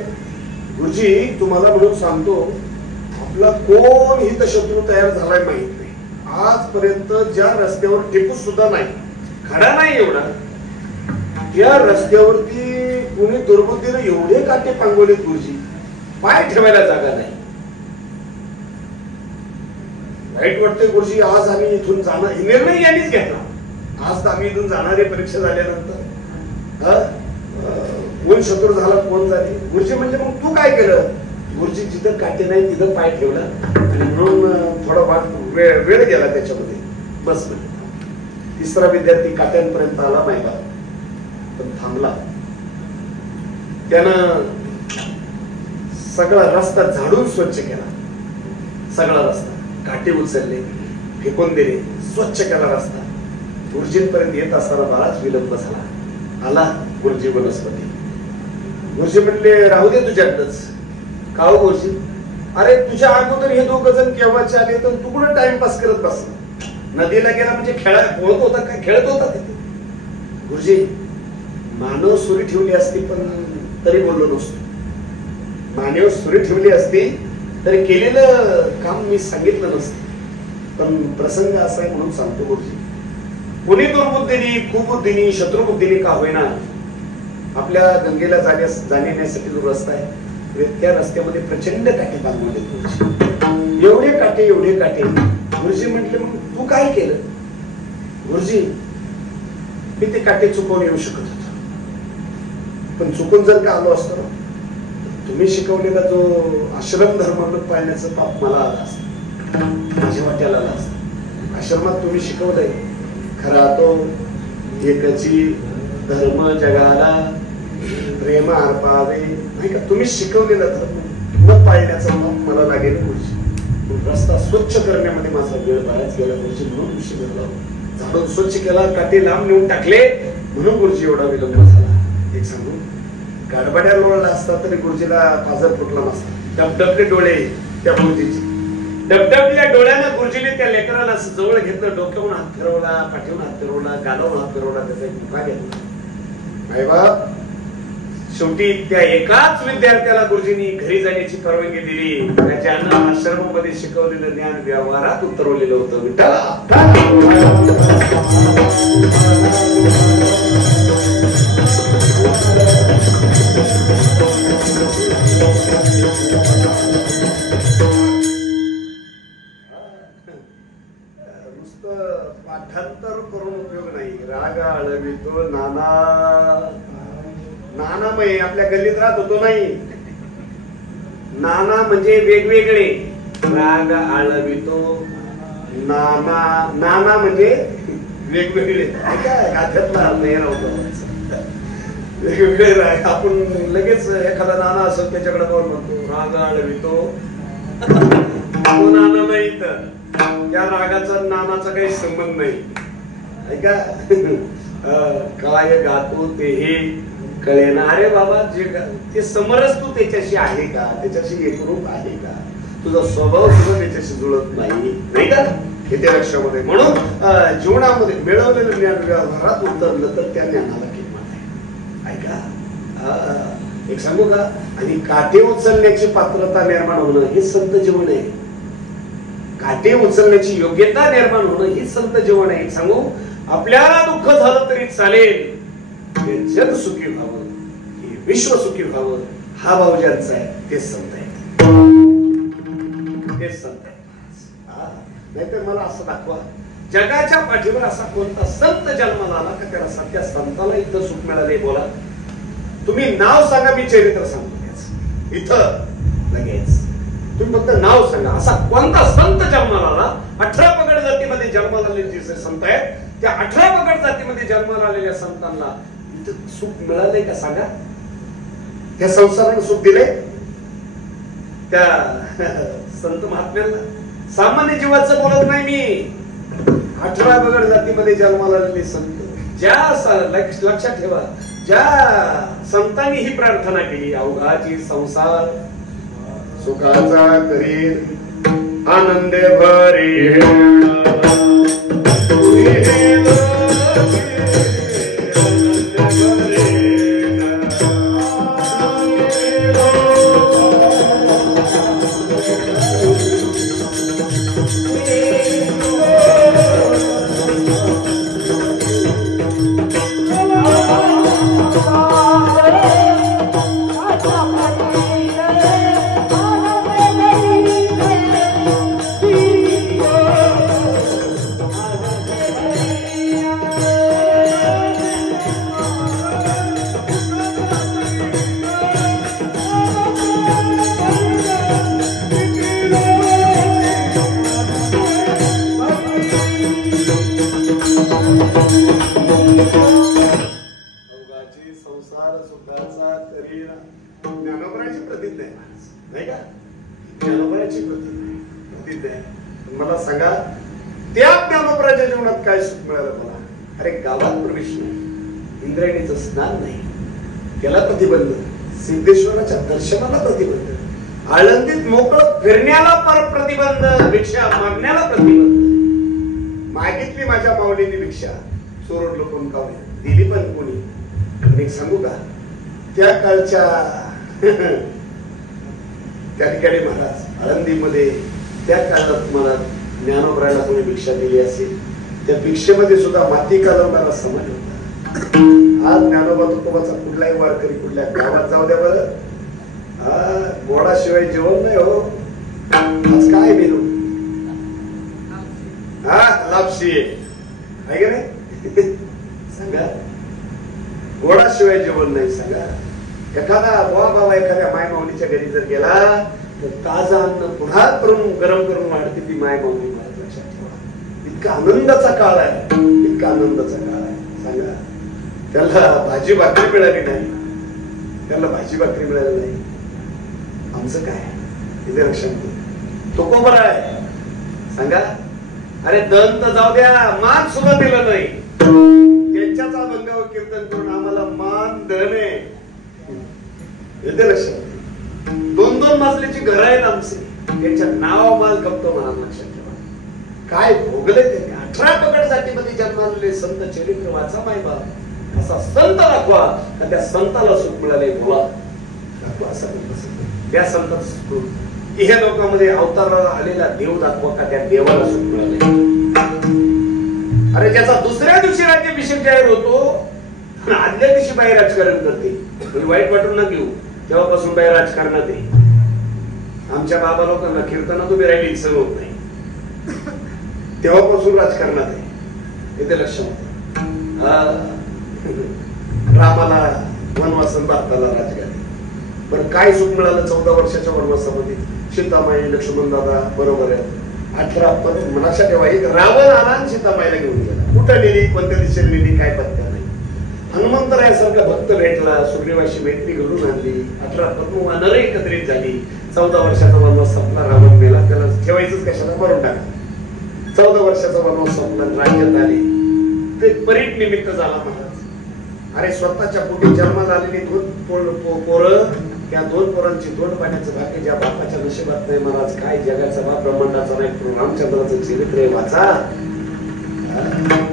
गुरुजी तुम्हाला म्हणून सांगतो, आपला कोण हित शत्रू तयार झालाय माहित नाही. आजपर्यंत ज्या रस्त्यावर टिपू सुद्धा नाही, खडा नाही एवढा, त्या रस्त्यावरती कुणी दुर्बुद्धीने एवढे काटे पांगवलेत गुरुजी, पाय ठेवायला जागा नाही. वाईट वाटतंय गुरुजी, आज आम्ही इथून जाणार, निर्णय यांनीच घेतला. आज आम्ही इथून जाणारे परीक्षा झाल्यानंतर कोण शत्रू झाला, कोण झाली. गुरुजी म्हणजे मग तू काय केलं? गुरुजी जिथं काटे नाही तिथं पाय ठेवला, आणि म्हणून थोडा वेळ गेला त्याच्यामध्ये, बस. तिसरा विद्यार्थी काट्यांपर्यंत आला नाही बा, पण थांबला. त्यानं सगळा रस्ता झाडून स्वच्छ केला. सगळा रस्ता काटे उचलले, फेकून दिले, स्वच्छ केला रस्ता. गुरुजींपर्यंत येत असताना बराच विलंब झाला. आला गुरुजी वनस्पती. गुरुजी म्हणले राहू दे तुझ्यातच. का हो गुरुजी? अरे तुझ्या अगोदर हे दोघ जण केव्हाचे आले, तर तू कुठं टाइमपास करत बसला? नदीला गेला म्हणजे पोहत होता का, खेळत होता तिथे? गुरुजी मानव सुरी ठेवली असती, पण तरी बोललो नसतो. मानव सुरी ठेवली असती तरी केलेलं काम मी सांगितलं नसतं. पण प्रसंग असा आहे म्हणून सांगतो गुरुजी. कोणी दुर्बुद्धीने, कुबुद्धीने, शत्रुबुद्धीने का होईना, आपल्या गंगेला जाण्यासाठी जो रस्ता आहे, त्या रस्त्यामध्ये प्रचंड काटे बांधले. एवढे काटे. गुरुजी म्हटले मग तू काय केलं? गुरुजी मी ते काटे चुकवून येऊ शकत होतो, पण चुकून जर का आलो असतो, तुम्ही शिकवलेला जो आश्रम धर्म पाळण्याचं पाप मला आलं असतं, माझ्या वाट्याला आलं असतं. आश्रमात तुम्ही शिकवलंय खरा तो एकची धर्म जगाला प्रेम अर्पावे, नाही का? तुम्ही शिकवलेला धर्म न पाळण्याचा पाप मला लागेल गुरुजी. रस्ता स्वच्छ करण्यामध्ये माझा वेळ बराच गेला गुरुजी, म्हणून उशीर झाला. झाडून स्वच्छ केला, काटे लांब नेऊन टाकले, म्हणून गुरुजी एवढा विलंब झाला. एक सांगू, गाडबाड्या लोळला असता तरी गुरुजीला पाजर फुटला नसता. डबडबले डोळे त्या गुरुजीचे, डबडबल्या डोळ्यानं गुरुजीने त्या लेकराला जवळ घेतलं, डोक्यावरून हात फिरवला, पाठीवरून हात फिरवला, गालावरून हात फिरवला, त्याचा एक मुखा घेतला. आई बाप, शेवटी त्या एकाच विद्यार्थ्याला गुरुजींनी घरी जाण्याची परवानगी दिली, ज्यानं आश्रमामध्ये शिकवलेलं ज्ञान व्यवहारात उतरवलेलं होतं. विठ्ठला नुसतं पाठांतर करून उपयोग नाही. राग आळवितो नानामय आपल्या गल्लीत राहत होतो नाही. नाना म्हणजे वेगवेगळे, राग आळवितो नाना म्हणजे वेगवेगळे काय गाथ्यातला अर्थ हे नव्हतं. वेगवेगळे राग आपण लगेच एखादा नाना असत त्याच्याकडे पाहून म्हणतो राग आळवितो तो नाना नाही, तर त्या रागाचा नानाचा काही संबंध नाही. ऐका काय गातो ते हे कळेना. अरे बाबा जे ते समरस तू त्याच्याशी आहे का, त्याच्याशी एकरूप आहे का, तुझा स्वभाव सुद्धा त्याच्याशी जुळत नाही, नाही का हे त्या लक्षामध्ये. म्हणून जीवनामध्ये मिळवलेलं ज्ञान व्यवहारात उतरलं तर त्या ज्ञानाला किंमत आहे. ऐका एक सांगू का, आणि काटे उचलण्याची पात्रता निर्माण होणं हे संत जीवन आहे. काटे उचलण्याची योग्यता निर्माण होणं हे संत जीवन आहे. सांगू, आपल्याला दुःख झालं तरी चालेल, हे जग सुखी व्हावं, हे विश्व सुखी व्हावं, हा भाव ज्यांचा आहे ते संत आहे, ते संत आहे. नाहीतर मला असं दाखवा जगाच्या पाठीवर असा कोणता संत जन्माला आला का त्याला सध्या संताला इथं सुख मिळाले. बोला तुम्ही नाव सांगा, मी चरित्र सांगतो इथं लगेच. तुम्ही फक्त नाव सांगा, असा कोणता संत जन्माला आला. 18 पगड जातीमध्ये जन्माला आलेले जे संत आहेत त्या 18 पगड जातीमध्ये जन्माला आलेल्या संतांना इथं सुख मिळालंय का सांगा. त्या संसाराने सुख दिले त्या संत महात्म्यांना. सामान्य जीवाचं बोलत नाही मी. 18 पगड जातीमध्ये जन्माला आलेले संत, ज्या लक्षात ठेवा, ज्या संतांनी ही प्रार्थना केली, अवघाची संसार सुखाचा करील आनंद भरे मला सांगा त्या ज्ञानोबराच्या जीवनात काय सुख मिळालं मला. अरे गावात प्रवेश नाही, इंद्रायणीचं स्नान नाही, त्याला प्रतिबंध, सिद्धेश्वराच्या दर्शनाला प्रतिबंध, आळंदीत मोकळं फिरण्याला प्रतिबंध, भिक्षा मागण्याला प्रतिबंध. मागितली माझ्या माऊलीने भिक्षा, चोरडलो कोण कावली, दिली पण कोणी. एक सांगू का, त्या काळच्या त्या ठिकाणी महाराज आळंदीमध्ये त्या काळात मला ज्ञानोबराला कोणी भिक्षा दिली असेल, त्या भिक्षेमध्ये सुद्धा माती कालवणारा समाज होता. आज ज्ञानोबा तुकोबाचा कुठलाही वारकरी कुठल्या गावात जाऊ द्या बरं, गोडाशिवाय जेवण नाही हो. आज काय मेनू, लापशी आहे का नाही सांगा, गोडाशिवाय जेवण नाही. सांगा एखादा बुवा बाबा एखाद्या माय माऊलीच्या घरी जर गेला तर ताजा अन्न पुन्हा करून गरम करून वाढते ती माय माऊली. लक्षात ठेवा, इतका आनंदाचा काळ आहे, इतका आनंदाचा काळ आहे. सांगा त्याला भाजी भाकरी मिळाली नाही, त्याला भाजी भाकरी मिळाली नाही. आमचं काय इथे लक्षात तो कोबर आहे. सांगा अरे दंत जाऊ द्या, मान सुद्धा दिलं नाही. त्यांच्याच अभंगावर कीर्तन करून आम्हाला मान धने येते लक्षात. 2-2 मजल्याची घर आहेत आमचे, त्यांच्या नाव माल कपतो मला. लक्षात ठेवा काय भोगले त्यांनी. 18 पगड जातीमध्ये जन्मालेले संत चरित्र वाचा माय बाप. असा संत दाखवा का त्या संताला सुख मिळाले. बोला दाखवा असा त्या संताचं सुख. इहे लोकांमध्ये अवताराला आलेला देव दाखवा का त्या देवाला सुख मिळाले. अरे ज्याचा दुसऱ्या दिवशी राज्याभिषेक जाहीर होतो, आदल्या दिवशी बाहेर राजकारण करते, वाईट वाटून न घेऊ, तेव्हापासून बाहेर राजकारणात आहे. आमच्या बाबा लोकांना कीर्तनात उभी राहिली सण होत नाही, तेव्हापासून राजकारणात आहे. इथे लक्ष रामाला वनवासन, भारताला राजगादी. बरं काय सुख मिळालं 14 वर्षाच्या वनवासामध्ये. सीतामाई लक्ष्मण दादा बरोबर आहे, 18 पद लक्षात ठेवा. एक रावण आला आणि सीतामाईला घेऊन गेला. कुठं नेली, कोणत्या दिशेने नेली, काय पत्ता नाही. हनुमंतरायासारखा भक्त भेटला, सुग्रीवाशी मैत्री घडून आणली. 18 पद्म वानर एकत्रित झाली. 14 वर्षाचा वनवास संपला, रावण मेला, त्याला ठेवायचंच कशाला, मरून टाका. 14 वर्षाचा वनवास संपला, राज्यात आले. ते परीट निमित्त झाला महाराज. अरे स्वतःच्या पोटी जन्म झालेली 2 पोरं, त्या 2 पोरांची 2 पाण्याचं भाग्य ज्या बापाच्या नशिबात नाही महाराज. काय जगाचा बाप, ब्रह्मांडाचा नाही, प्रभू रामचंद्राचं चरित्र आहे, वाचा.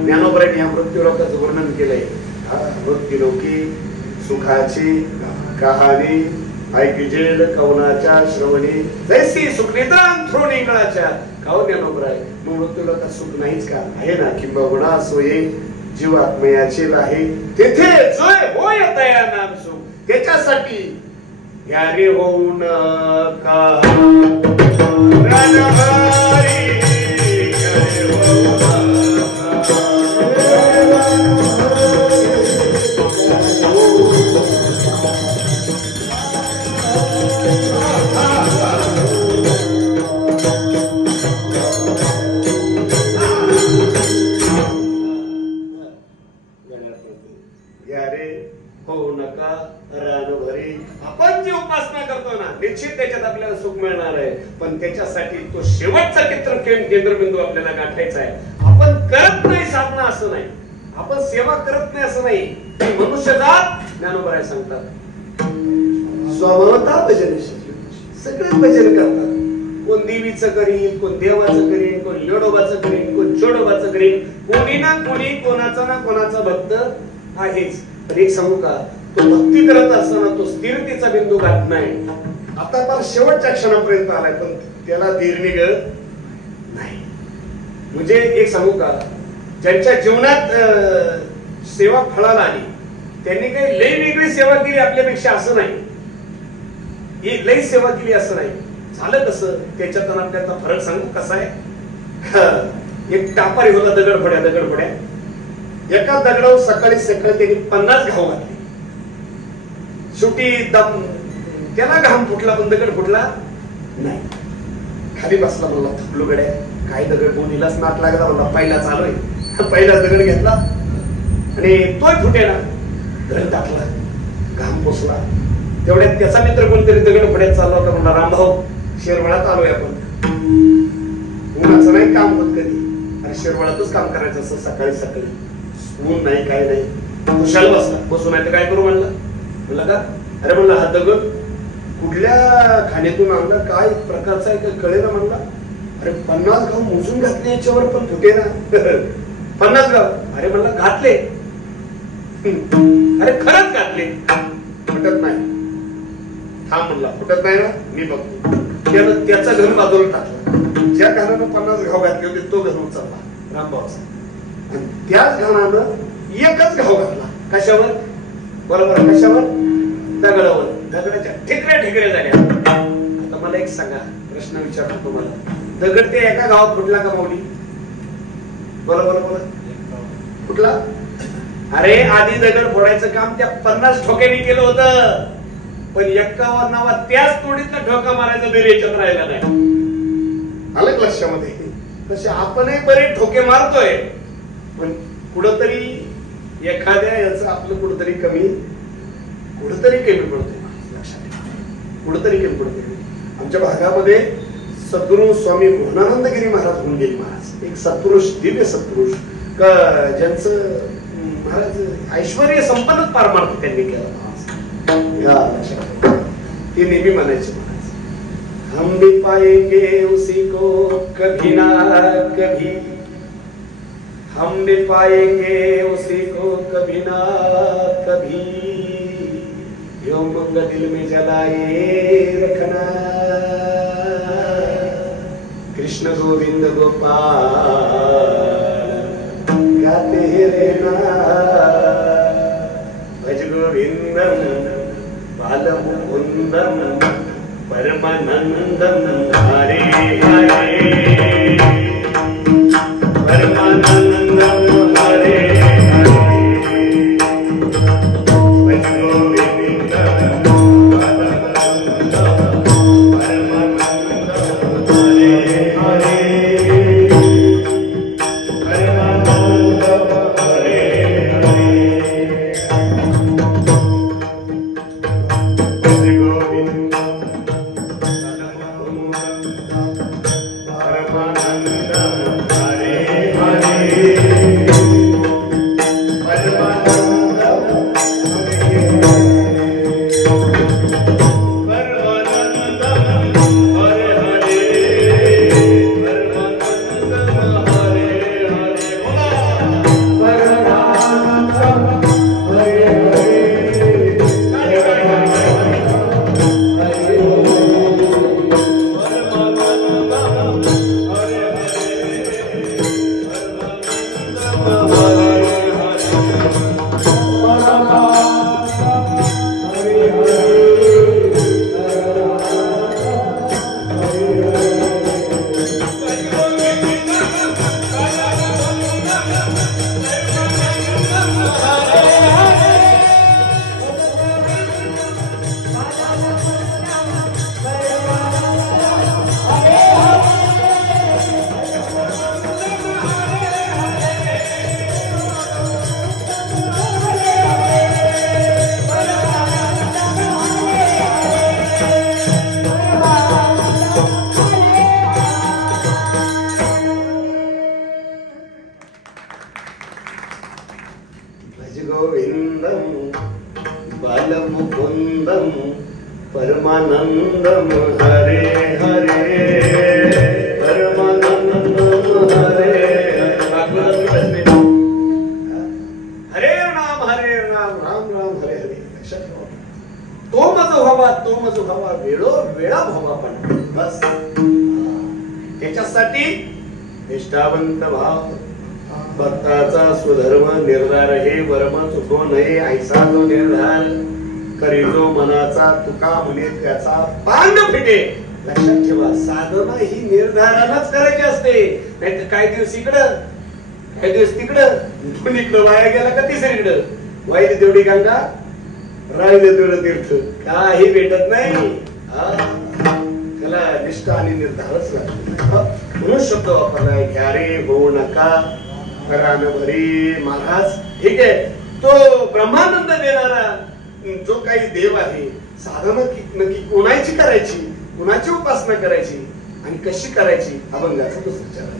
ज्ञानोबरांनी या मृत्यू लोकांचं वर्णन केलंय. मृत्यू लोकी सुखाची कहाणी ऐकिजेल कवनाच्या श्रवणी, जैसी सुखनिदान थ्रो निंगळाच्या. काव ज्ञानोबराय, मग मृत्यू लोकात सुख नाहीच का? आहे ना. किंबहुना सोये जीव आत्मयाचे आहे, तेथे जोय होय तया नाम सुख. त्याच्यासाठी यारे होऊन का रणहारी, यारे होऊन आपण जी उपासना करतो ना, निश्चित त्याच्यात आपल्याला सुख मिळणार आहे. पण त्याच्यासाठी तो शेवटचा केंद्रबिंदू आपल्याला गाठायचा आहे. आपण करत नाही साधना असं नाही, आपण सेवा करत नाही असं नाही. मनुष्य जात ज्ञानोबराय सांगतात स्वभावतः भजन, सगळे भजन करतात. कोण देवीचं करील, कोण देवाचं करील, कोण लोडोबाचं करील, कोण चोडोबाचं करील. कोणी ना कोणी कोणाचा ना कोणाचा भक्त आहेच. पण एक सांगू का, तो भक्ती करत असताना तो स्थिरतेचा बिंदू गाठ नाही. आता फार शेवटच्या क्षणापर्यंत आलाय, पण त्याला धीर निघत नाही. म्हणजे एक सांगू का, ज्यांच्या जीवनात सेवा फळाला आली त्यांनी काही लई वेगळी सेवा केली आपल्यापेक्षा असं नाही, ही लई सेवा केली असं नाही. झालं कसं, त्याच्यात आपल्याला फरक सांगू कसा आहे. एक टापारी होता, दगडफोड्या. एका दगडावर सकाळी त्यांनी 50 घाव घातले. शेवटी त्याला घाम फुटला, पण दगड फुटला नाही. खाली बसला, म्हणला थकलो गड्या, काय दगड कोणीलाच नाक लागला. म्हणला पहिला चालू आहे. पहिला दगड घेतला आणि तोय फुटेला, धड टाकला, घाम पोचला. तेवढ्यात त्याचा मित्र कोणतरी दगड फुड्यात चालला होता. म्हणला रामभाऊ, शिरवळात आलोय आपण. उन्हाचं नाही काम होत कधी, आणि शिरवळातच काम करायचं असं सकाळी. ऊन नाही, काय नाही. खुशाल बसला. बसून आहे तर काय करू म्हणलं. म्हणलं का, अरे म्हणलं हा दगड कुठल्या खाण्यातून आणला, काय प्रकारचा आहे काय कळेना. म्हणला अरे 50 गाव मोजून घातले याच्यावर, पण फुटे ना. 50 गाव. अरे म्हणलं घातले. अरे खरंच घातले, फुटत नाही. थांब म्हणला, फुटत नाही ना, मी बघतो. त्यानं त्याचा घन बाजूला टाकला. ज्या घरानं 50 घाव घातले होते तो घन उचलला रामभाऊचा, आणि त्याच घरानं एकच घाव घातला. कशावर? बरोबर, कशावर? दगडावर. दगडाच्या ठिकऱ्या झाल्या. आता मला एक सांगा, प्रश्न विचारतो तुम्हाला, दगड ते एका गावात फुटला का माऊली? बरोबर फुटला. अरे आधी दगड फोडायचं काम त्या 50 ठोक्यांनी केलं होतं, पण 51 त्याच तोडीतला ठोका मारायचा धीर याच्यात राहिला नाही. आलं लक्षामध्ये? तसे आपणही बरेच ठोके मारतोय, पण कुठंतरी एखाद्या याचं आपलं कुठंतरी कमी पडतोय. कुठंतरी कमी पडतोय. आमच्या भागामध्ये सद्गुरू स्वामी मोहनानंदगिरी महाराज होऊन गेले. महाराज एक सत्पुरुष, दिव्य सत्पुरुष, ज्यांचं महाराज ऐश्वर्य संपन्नच पार मारत त्यांनी केलं. ते नेहमी म्हणायचे, महाराज हम भी पाएंगे उसी को कभी ना कभी, हम भी पाएंगे उसी को कभी ना कभी, यो मंग दिल में जलाए रखना, कृष्ण गोविंद गोपाल गाते रहना, भज गोविंदम बालमुकुंदम परमानंदम हरे हरे, परमानंदम हरे हरे, भज गोविंदम बालमुकुंदम परमानंदम हरे हरे। परमानंदम हरे हरे परमानंदम हरे हरे राम राम राम हरे हरे. लक्षात ठेवा, तो मज व्हावा वेळो वेळा व्हावा. पण बस त्याच्यासाठी निष्ठावंत भाव, भक्ताचा स्वधर्म निर्धार हे वर्म चुको नये ऐसा जो निर्धार करी जो मनाचा तुका म्हणे त्याचा पांग फिटे. लक्षात ठेवा, साधना ही निर्धारानच करायची असते. नाहीतर काही दिवस इकडं काही दिवस तिकडं, दोन्हीकडं वाया गेला का तिसरीकडं. वाईली तेवढी गंगा राहिले तेवढं तीर्थ, काही भेटत नाही. त्याला निष्ठा आणि निर्धारच लागतो. म्हणून शब्द वापरलाय, घ्या रे होऊ नका रान भरी. महाराज ठीक आहे, तो ब्रह्मानंद देणारा जो काही देव आहे, साधना नक्की कोणाची करायची, कुणाची उपासना करायची आणि कशी करायची, अभंगाचा तो विचार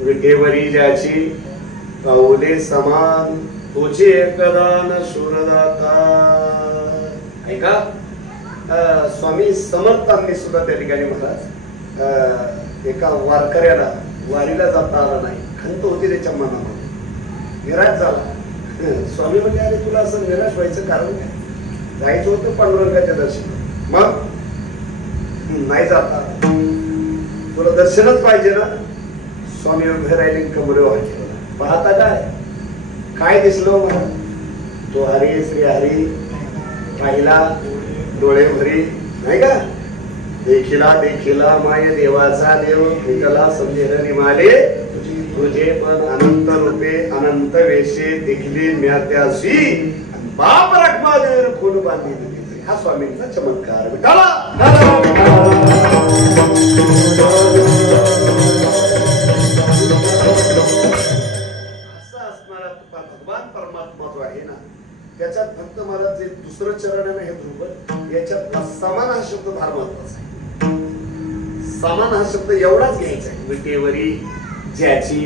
विठेवरी ज्याची पाऊले समान तुझे एकदान शूरदाता. ऐका, स्वामी समर्थांनी सुद्धा त्या ठिकाणी महाराज एका वारकऱ्याला वारीला जाता आला नाही, खंत होती त्याच्या मनामध्ये, निराश झाला. स्वामी म्हणजे अरे तुला असं निराश व्हायचं कारण काय, जायचं होतं पांडुरंगाच्या दर्शन, मग नाही जाता, तुला दर्शनच पाहिजे ना. स्वामी उभे राहिले, कमरे वाटले, पाहता काय दिसलो मला, तो हरी श्री हरी पाहिला, डोळे भरी नाही का, देखिला देखिला माय देवाचा देव कुठला समजेल निमाले तुझे पण अनंत रूपे अनंत वेशे देखिले म्यात्यासी बाप रखमादेर खून बांधली दिली. हा स्वामींचा चमत्कार विठाला. असा असणारा भगवान परमात्मा जो आहे ना त्याच्यात फक्त मला जे दुसरं चरण आहे हे ध्रुव याच्यात समान हा शब्द फार महत्वाचा आहे. समान हा शब्द एवढाच घ्यायचा आहे. विटेवरी ज्याची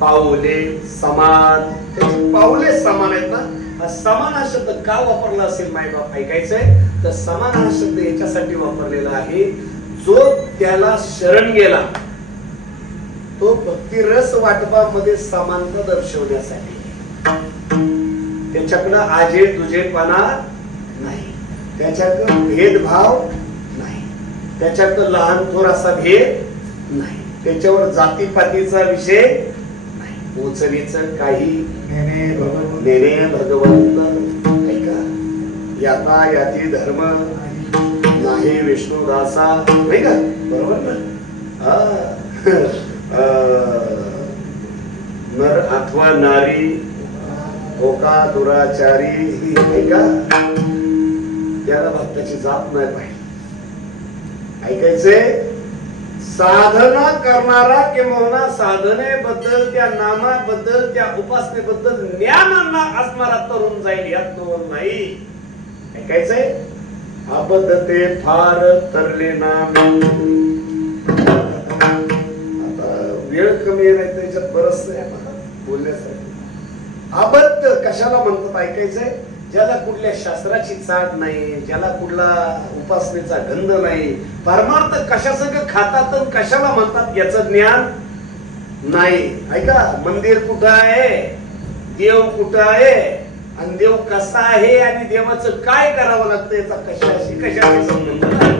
पाऊले समान, त्याची पाऊले समान आहेत ना. समान हा शब्द का वापरला असेल मायबाप ऐकायचंय तर समान हा शब्द याच्यासाठी वापरलेला आहे जो त्याला शरण गेला तो भक्ती रस वाटपामध्ये समानता दर्शवण्यासाठी. त्याच्याकडं आजे तुझेपणा नाही, त्याच्याकडं भेदभाव नाही, त्याच्याकडं लहान थोर असा भेद नाही, त्याच्यावर जातीपातीचा विषय नाही, उचलीचं काही नेने भगवंत ऐका याता याती धर्म नाही विष्णुदासा नाही का बरोबर ना. नर अथवा नारी होका दुराचारी ऐका त्याला भक्ताची जात नाही पाहिजे. ऐकायचंय साधना करणारा किंवा साधनेबद्दल त्या नामाबद्दल त्या उपासनेबद्दल ज्ञान असणारा तरुण जाईल यात नवल नाही. ऐकायचंय अबद्धते फार तरले नाम. आता वेळ कमी आहे त्याच्यात बरंच नाही बोलण्यासाठी. अबद्ध कशाला म्हणतात ऐकायचंय ज्याला कुठल्या शास्त्राची चाड नाही, ज्याला कुठला उपासनेचा गंध नाही, परमार्थ कशासंग खातात कशाला म्हणतात याचं ज्ञान नाही. ऐका मंदिर कुठं आहे, देव कुठं आहे आणि देव कसा आहे आणि देवाचं काय करावं लागतं याचा कशाशी संबंध नाही.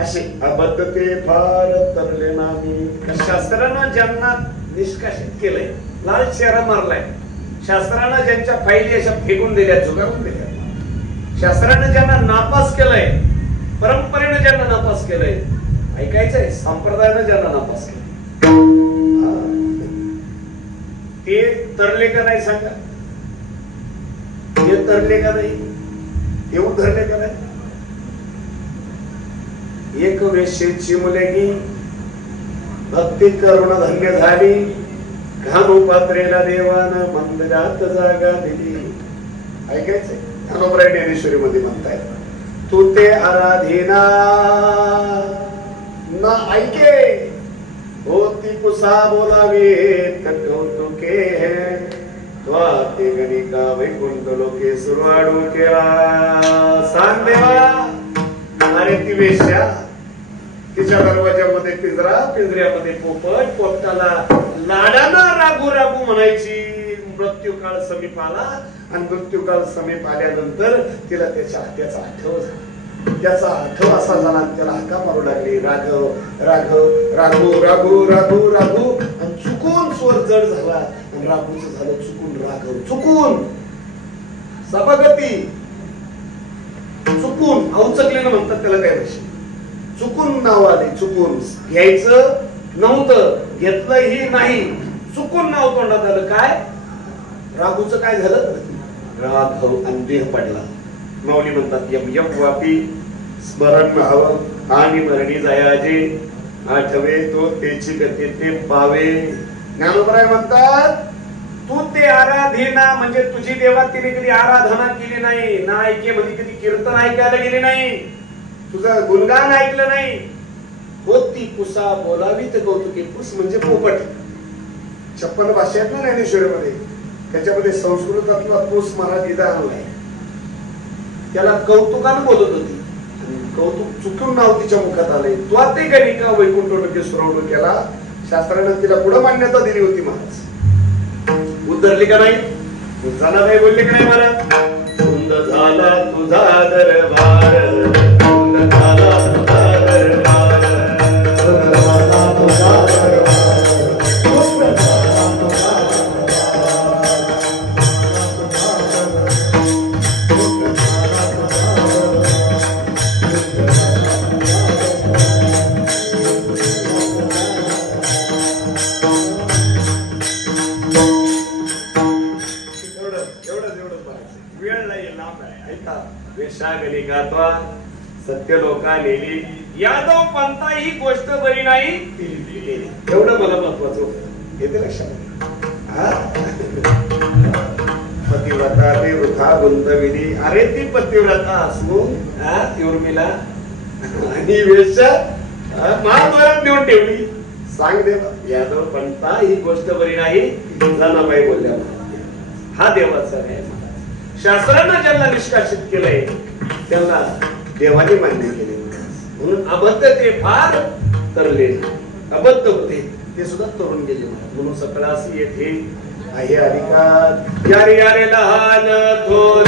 असे अबद्धते फार तरले नाही. शास्त्रानं ज्यांना निष्कासित केलंय, लाल चेहरा मारलाय, शास्त्रानं ज्यांच्या फायली अशा फेकून दिल्या, झुगारून दिल्या, शास्त्रानं ज्यांना नापास केलंय, परंपरेनं ज्यांना नापास केलंय, ऐकायचंय संप्रदायानं ज्यांना नापास केलंय ते तरले का नाही सांगा. ते तरले का नाही, ते उधरले का नाही. एक वेश्येची मुलगी भक्ती करुण धन्य झाली, घाणू पात्रेला देवानं मंदिरात जागा दिली. ऐकायचंय ज्ञानोबराय ज्ञानेश्वरी मध्ये म्हणताय तू ते आराधीना ना ऐके होती पुसा बोलावे कौतुके है ते गणिका वैकुंठ लोके सुरवाडू केला. सांग देवा अरे ती वेश्या, तिच्या दरवाजामध्ये पिंजरा, पिंजऱ्यामध्ये पोपट, पोपटाला लाडानं रागू रागू म्हणायची. मृत्यू काळ समीप आला आणि मृत्यू काळ समीप आल्यानंतर तिला त्याचा आठव झाला. त्याचा आठव असा झाला त्याला हाका मारू लागली राघव राघव राघू राघू राघू राघू आणि चुकून स्वर जड झाला आणि राघूचं झालं चुकून राघव. चुकून सभागती चुकून अवचकलेलं म्हणतात त्याला काय भाषे. चुकून नाव आले, चुकून घ्यायचं नव्हतं, घेतलंही नाही, चुकून नाव तोंडात आलं. काय राघूचं काय झालं, राघव अंदेह पडला. माऊली म्हणतात यम यम वापी स्मरण हवं आणि मरणी जायाजे आठवे तो त्याची गती ते पावे. ज्ञानोबराय म्हणतात तू ते आराधीना म्हणजे तुझी देवा तिने कधी आराधना केली नाही, ना ऐके म्हणजे कधी कीर्तन ऐकायला गेली नाही, तुझं गुणगान ऐकलं नाही. होती पुसा बोलावी तर कौतुके. पुस म्हणजे पोपट. 56 भाषा आहेत ना ज्ञानेश्वरीमध्ये, त्याच्यामध्ये संस्कृतातला पुस मराठीचा आणलाय. त्याला कौतुकानं बोलत होती आणि कौतुक चुकून नाव तिच्या मुखात आलंय. तो ते गणिका वैकुंठ लोके सुरवणूक केला. शास्त्रानं तिला पुढे मान्यता दिली होती. महाराज उतरली का नाही, झाला नाही बोलले का नाही महाराज. सुंद झाला तुझा दरबार, सुंद झाला तुझा दरबार, सुंद झाला तुझा दरबार, सुंद झाला तुझा दरबार. वेळ नाही लांब आहे. ऐका, वेशागली गातवा सत्य लोका नेली, यादव पंथा ही गोष्ट बरी नाही एवढं मला महत्वाचं होतं. येते लक्षात. पतिव्रता ते वृथा गुंतविली. अरे ती पतिव्रता असून ती उर्मिला आणि वेश्या महाद्वारात नेऊन ठेवली. सांग देवा, यादव पंथा ही गोष्ट बरी नाही जनाबाई बोलल्या. हा देवाचा आहे. शास्त्रांना ज्यांना निष्कासित केलंय त्यांना देवाने मान्य केले. म्हणून अबद्ध ते फार तरले, अबद्ध होते ते सुद्धा तरुण गेले. म्हणून सकळासी येथे आहे अधिकार. यारे यारे लहान थोर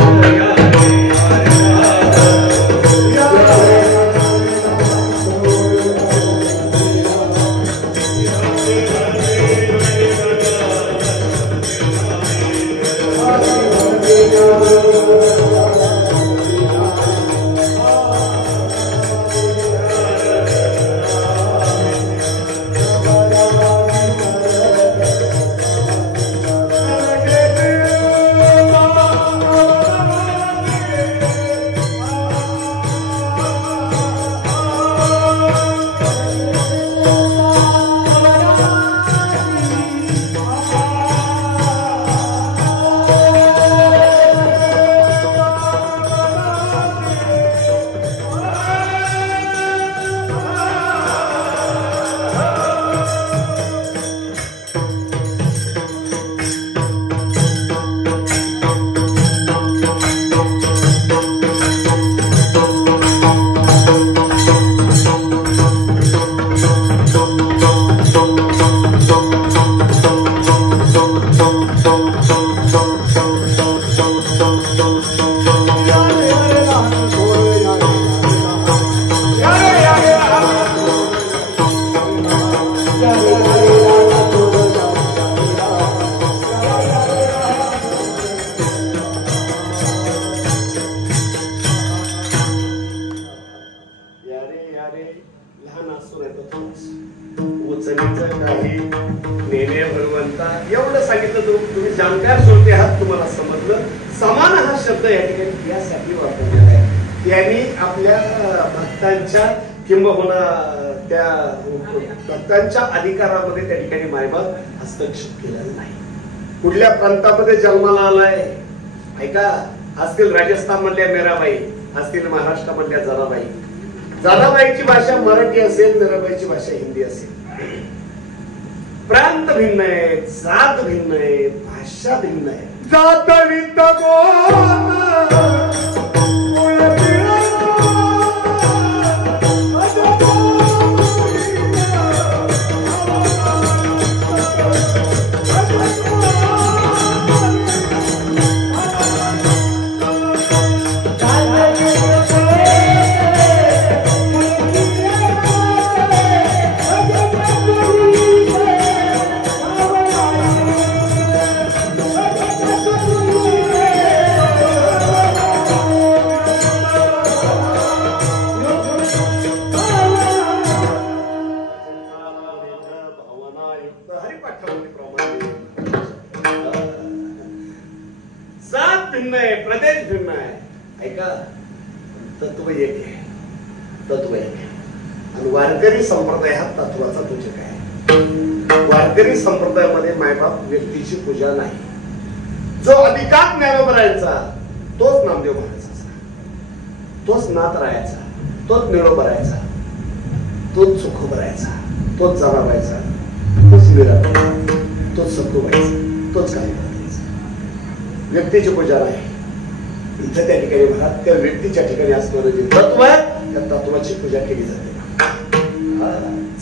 एवढं सांगितलं तर तुम्ही जाणकार श्रोते आहात, तुम्हाला समजलं. समान हा शब्द या ठिकाणी यासाठी वापरलेला आहे. त्यांनी आपल्या भक्तांच्या किंबहुना त्या भक्तांच्या अधिकारामध्ये त्या ठिकाणी मायबाप हस्तक्षेप केलेला नाही. कुठल्या प्रांतामध्ये जन्माला आलाय ऐका, असतील राजस्थान मधल्या मीराबाई, असतील महाराष्ट्रामधल्या जनाबाई. जनाबाईची भाषा मराठी असेल, मीराबाईची भाषा हिंदी असेल. प्रांत भिन्न आहे, जात भिन्न आहे, भाषा भिन्न आहे. जात प्रदेश भिन्न आहे. ऐका, तत्व एक आहे, तत्व एक आहे. आणि वारकरी संप्रदाय हा तत्वाचा पूजक आहे. वारकरी संप्रदायामध्ये मायबाप व्यक्तीची पूजा नाही. जो अधिकार ज्ञानोबरायचा तोच नामदेव महाराजाचा, तोच नाथ रायाचा, तोच निरोबरायचा, तोच सुखोबरायचा, तोच जनाबाईचा, तोच मीराबाईचा, तोच सखोबाईचा, तोच काही व्यक्तीची पूजा नाही. इथं त्या ठिकाणी महाराज त्या व्यक्तीच्या ठिकाणी असणारं जे तत्व आहे त्या तत्वाची पूजा केली जाते.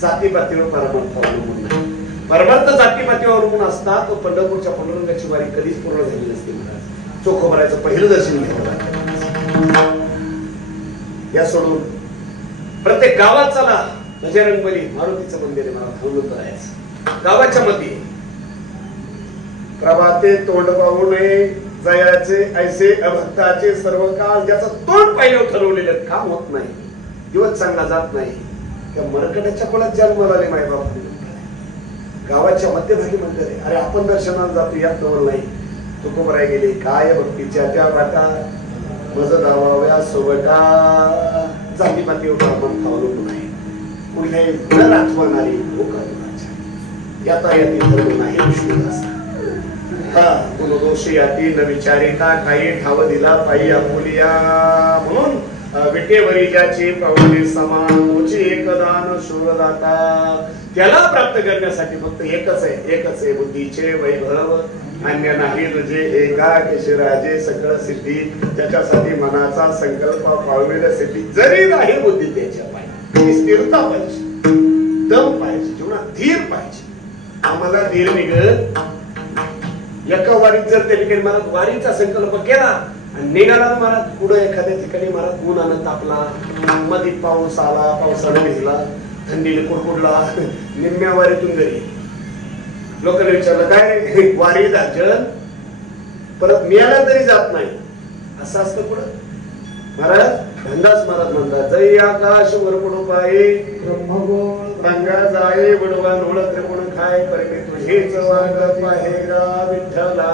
जातीपातीवर परमार्थ अवलंबून नाही. परमार्थ जातीपातीवर अवलंबून असतात. तो पंढरपूरच्या पांडुरंगाची वारी कधीच पूर्ण झाली नसते. महाराज चोखोबरायचं पहिलं दर्शन घ्यावं. या सोडून प्रत्येक गावात चला, बजरंगबली मारुतीचं मंदिर आहे, मला थांबून राहायचं. गावाच्या मध्ये प्रभाते तोंड पाहू नये जयाचे ऐसे अभक्ताचे सर्व काळ. ज्याचं तोंड पाहिलं ठरवलेलं काम होत नाही, दिवस चांगला जात नाही. त्या मरकटाच्या कोणात जन्माला आले मायबाप. गावाच्या मध्यभागी मंदिर आहे. अरे आपण दर्शनाला जातो यात नवल नाही. तुकोबराय गेले काय भक्तीच्या त्या बाटा मज दावाव्या सोबटा जाती पाती मन खावलो नाही पुढे घर आठवण आली भोकाच्या याता याती धर्म नाही विष्णुदास हा गुण दोषी याती न विचारिता काही ठाव दिला पायी आपुलिया म्हणून विटेवरी ज्याची प्रवृत्ती समान तोची एकदान शूरदाता त्याला प्राप्त करण्यासाठी फक्त एकच आहे बुद्धीचे वैभव अन्य नाही तुझे एकाकेश राजे सकळ सिद्धी त्याच्यासाठी मनाचा संकल्प पाळवेल सिद्धी जरी नाही बुद्धी त्याच्या पाहिजे स्थिरता पाहिजे दम पाहिजे जीवनात धीर पाहिजे. आम्हाला धीर निघत एका वारीत जर त्या ठिकाणी मला वारीचा संकल्प केला आणि निघाला महाराज पुढे एखाद्या ठिकाणी महाराज ऊन आणत तापला मध्ये पाऊस आला पावसाने भिजला थंडीने कुडकुडला निम्म्या वारीतून घरी लोकांना विचारलं काय वारी दाजन परत मिळाला तरी जात नाही असं असतं पुढं. महाराज धनदास महाराज म्हणतात जय आकाश वर पडू पाये ब्रह्मगोळ रंगा जाये बडवा नोळ त्रिकोण खाय परमे तुझेच वागत पाहेगा विठ्ठला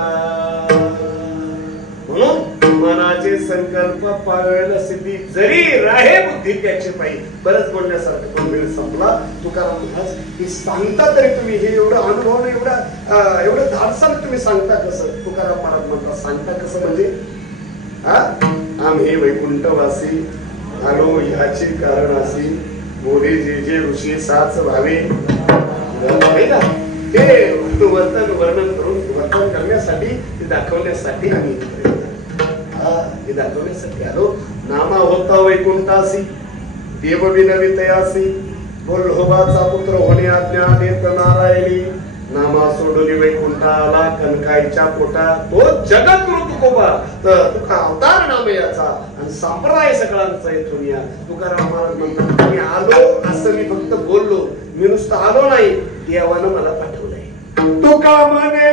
म्हणून मनाचे संकल्प पाळवेल सिद्धी जरी राहे बुद्धी त्याची पाहिजे. बरंच बोलण्यासारखं पण वेळ संपला. तुकाराम महाराज की सांगता तरी तुम्ही हे एवढं अनुभव एवढं धाडसाल तुम्ही सांगता कसं. तुकाराम महाराज म्हणतात सांगता कसं म्हणजे आम्ही वैकुंठवासी आलो ह्याचे कारण असे मोरे जे ऋषी साच व्हावे ते वर्तन वर्णन करून वर्तन करण्यासाठी ते दाखवण्यासाठी आम्ही हे दाखवण्यासाठी आलो. नामा होता वैकुंठासी देव विनवितयासी बोल्होबाचा पुत्र होणे आज्ञा देत नारायणी नामा सोडली वैकुंठा आला कनकाईच्या पोटा तो जगद्गुरु तुकोबा तुका अवतार नाम याचा आणि संप्रदाय सगळ्यांचा इथून या. तुकाराम महाराज म्हणतात मी आलो असं मी फक्त बोललो मी नुसतं आलो नाही देवानं मला पाठवलंय. तुका म्हणे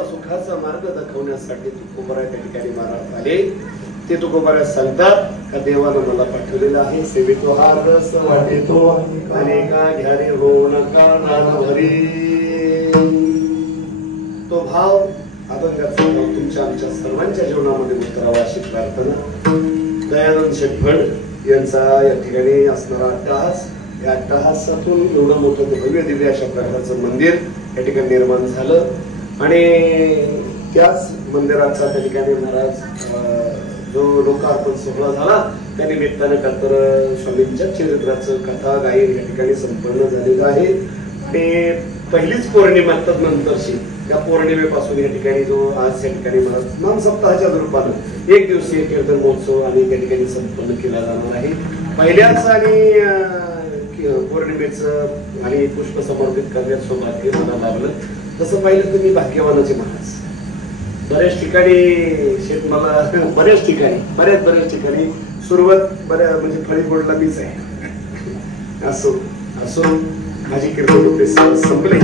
सुखाचा मार्ग दाखवण्यासाठी तुकोबारा त्या ठिकाणी महाराज आले. ते तुकोबारा सांगतात का देवानं मला पाठवलेलं आहे. सेवितो हा रस वाटेतो अनेका घ्यारे हो नका नाम हरी. तो भाव अभंगाचा भाव तुमच्या आमच्या सर्वांच्या जीवनामध्ये उतरावा अशी प्रार्थना. दयानंद शेटफळ यांचा या ठिकाणी असणारा अट्टहास, या अट्टहासातून एवढं मोठं भव्य दिव्य अशा प्रकारचं मंदिर या ठिकाणी निर्माण झालं. आणि त्याच मंदिराचा त्या ठिकाणी महाराज जो लोकार्पण सोहळा झाला त्या निमित्तानं कातर स्वामींच्या चरित्राचं कथा गायन या ठिकाणी संपन्न झालेलं आहे. आणि पहिलीच पौर्णिमा नंतरची त्या पौर्णिमेपासून या ठिकाणी जो आज या ठिकाणी महाराज नाम सप्ताहाच्या रूपानं एक दिवसीय कीर्तन महोत्सव आणि त्या ठिकाणी संपन्न केला जाणार आहे. पहिल्याच आणि पौर्णिमेचं आणि पुष्प समर्पित करण्याचं सौभाग्य मला लाभलं. तसं पाहिलं तर मी भाग्यवानाचे महाराज. बऱ्याच ठिकाणी मला बऱ्याच ठिकाणी सुरुवात म्हणजे फळी बोर्डला मीच आहे. असो माझी कीर्तन संपले.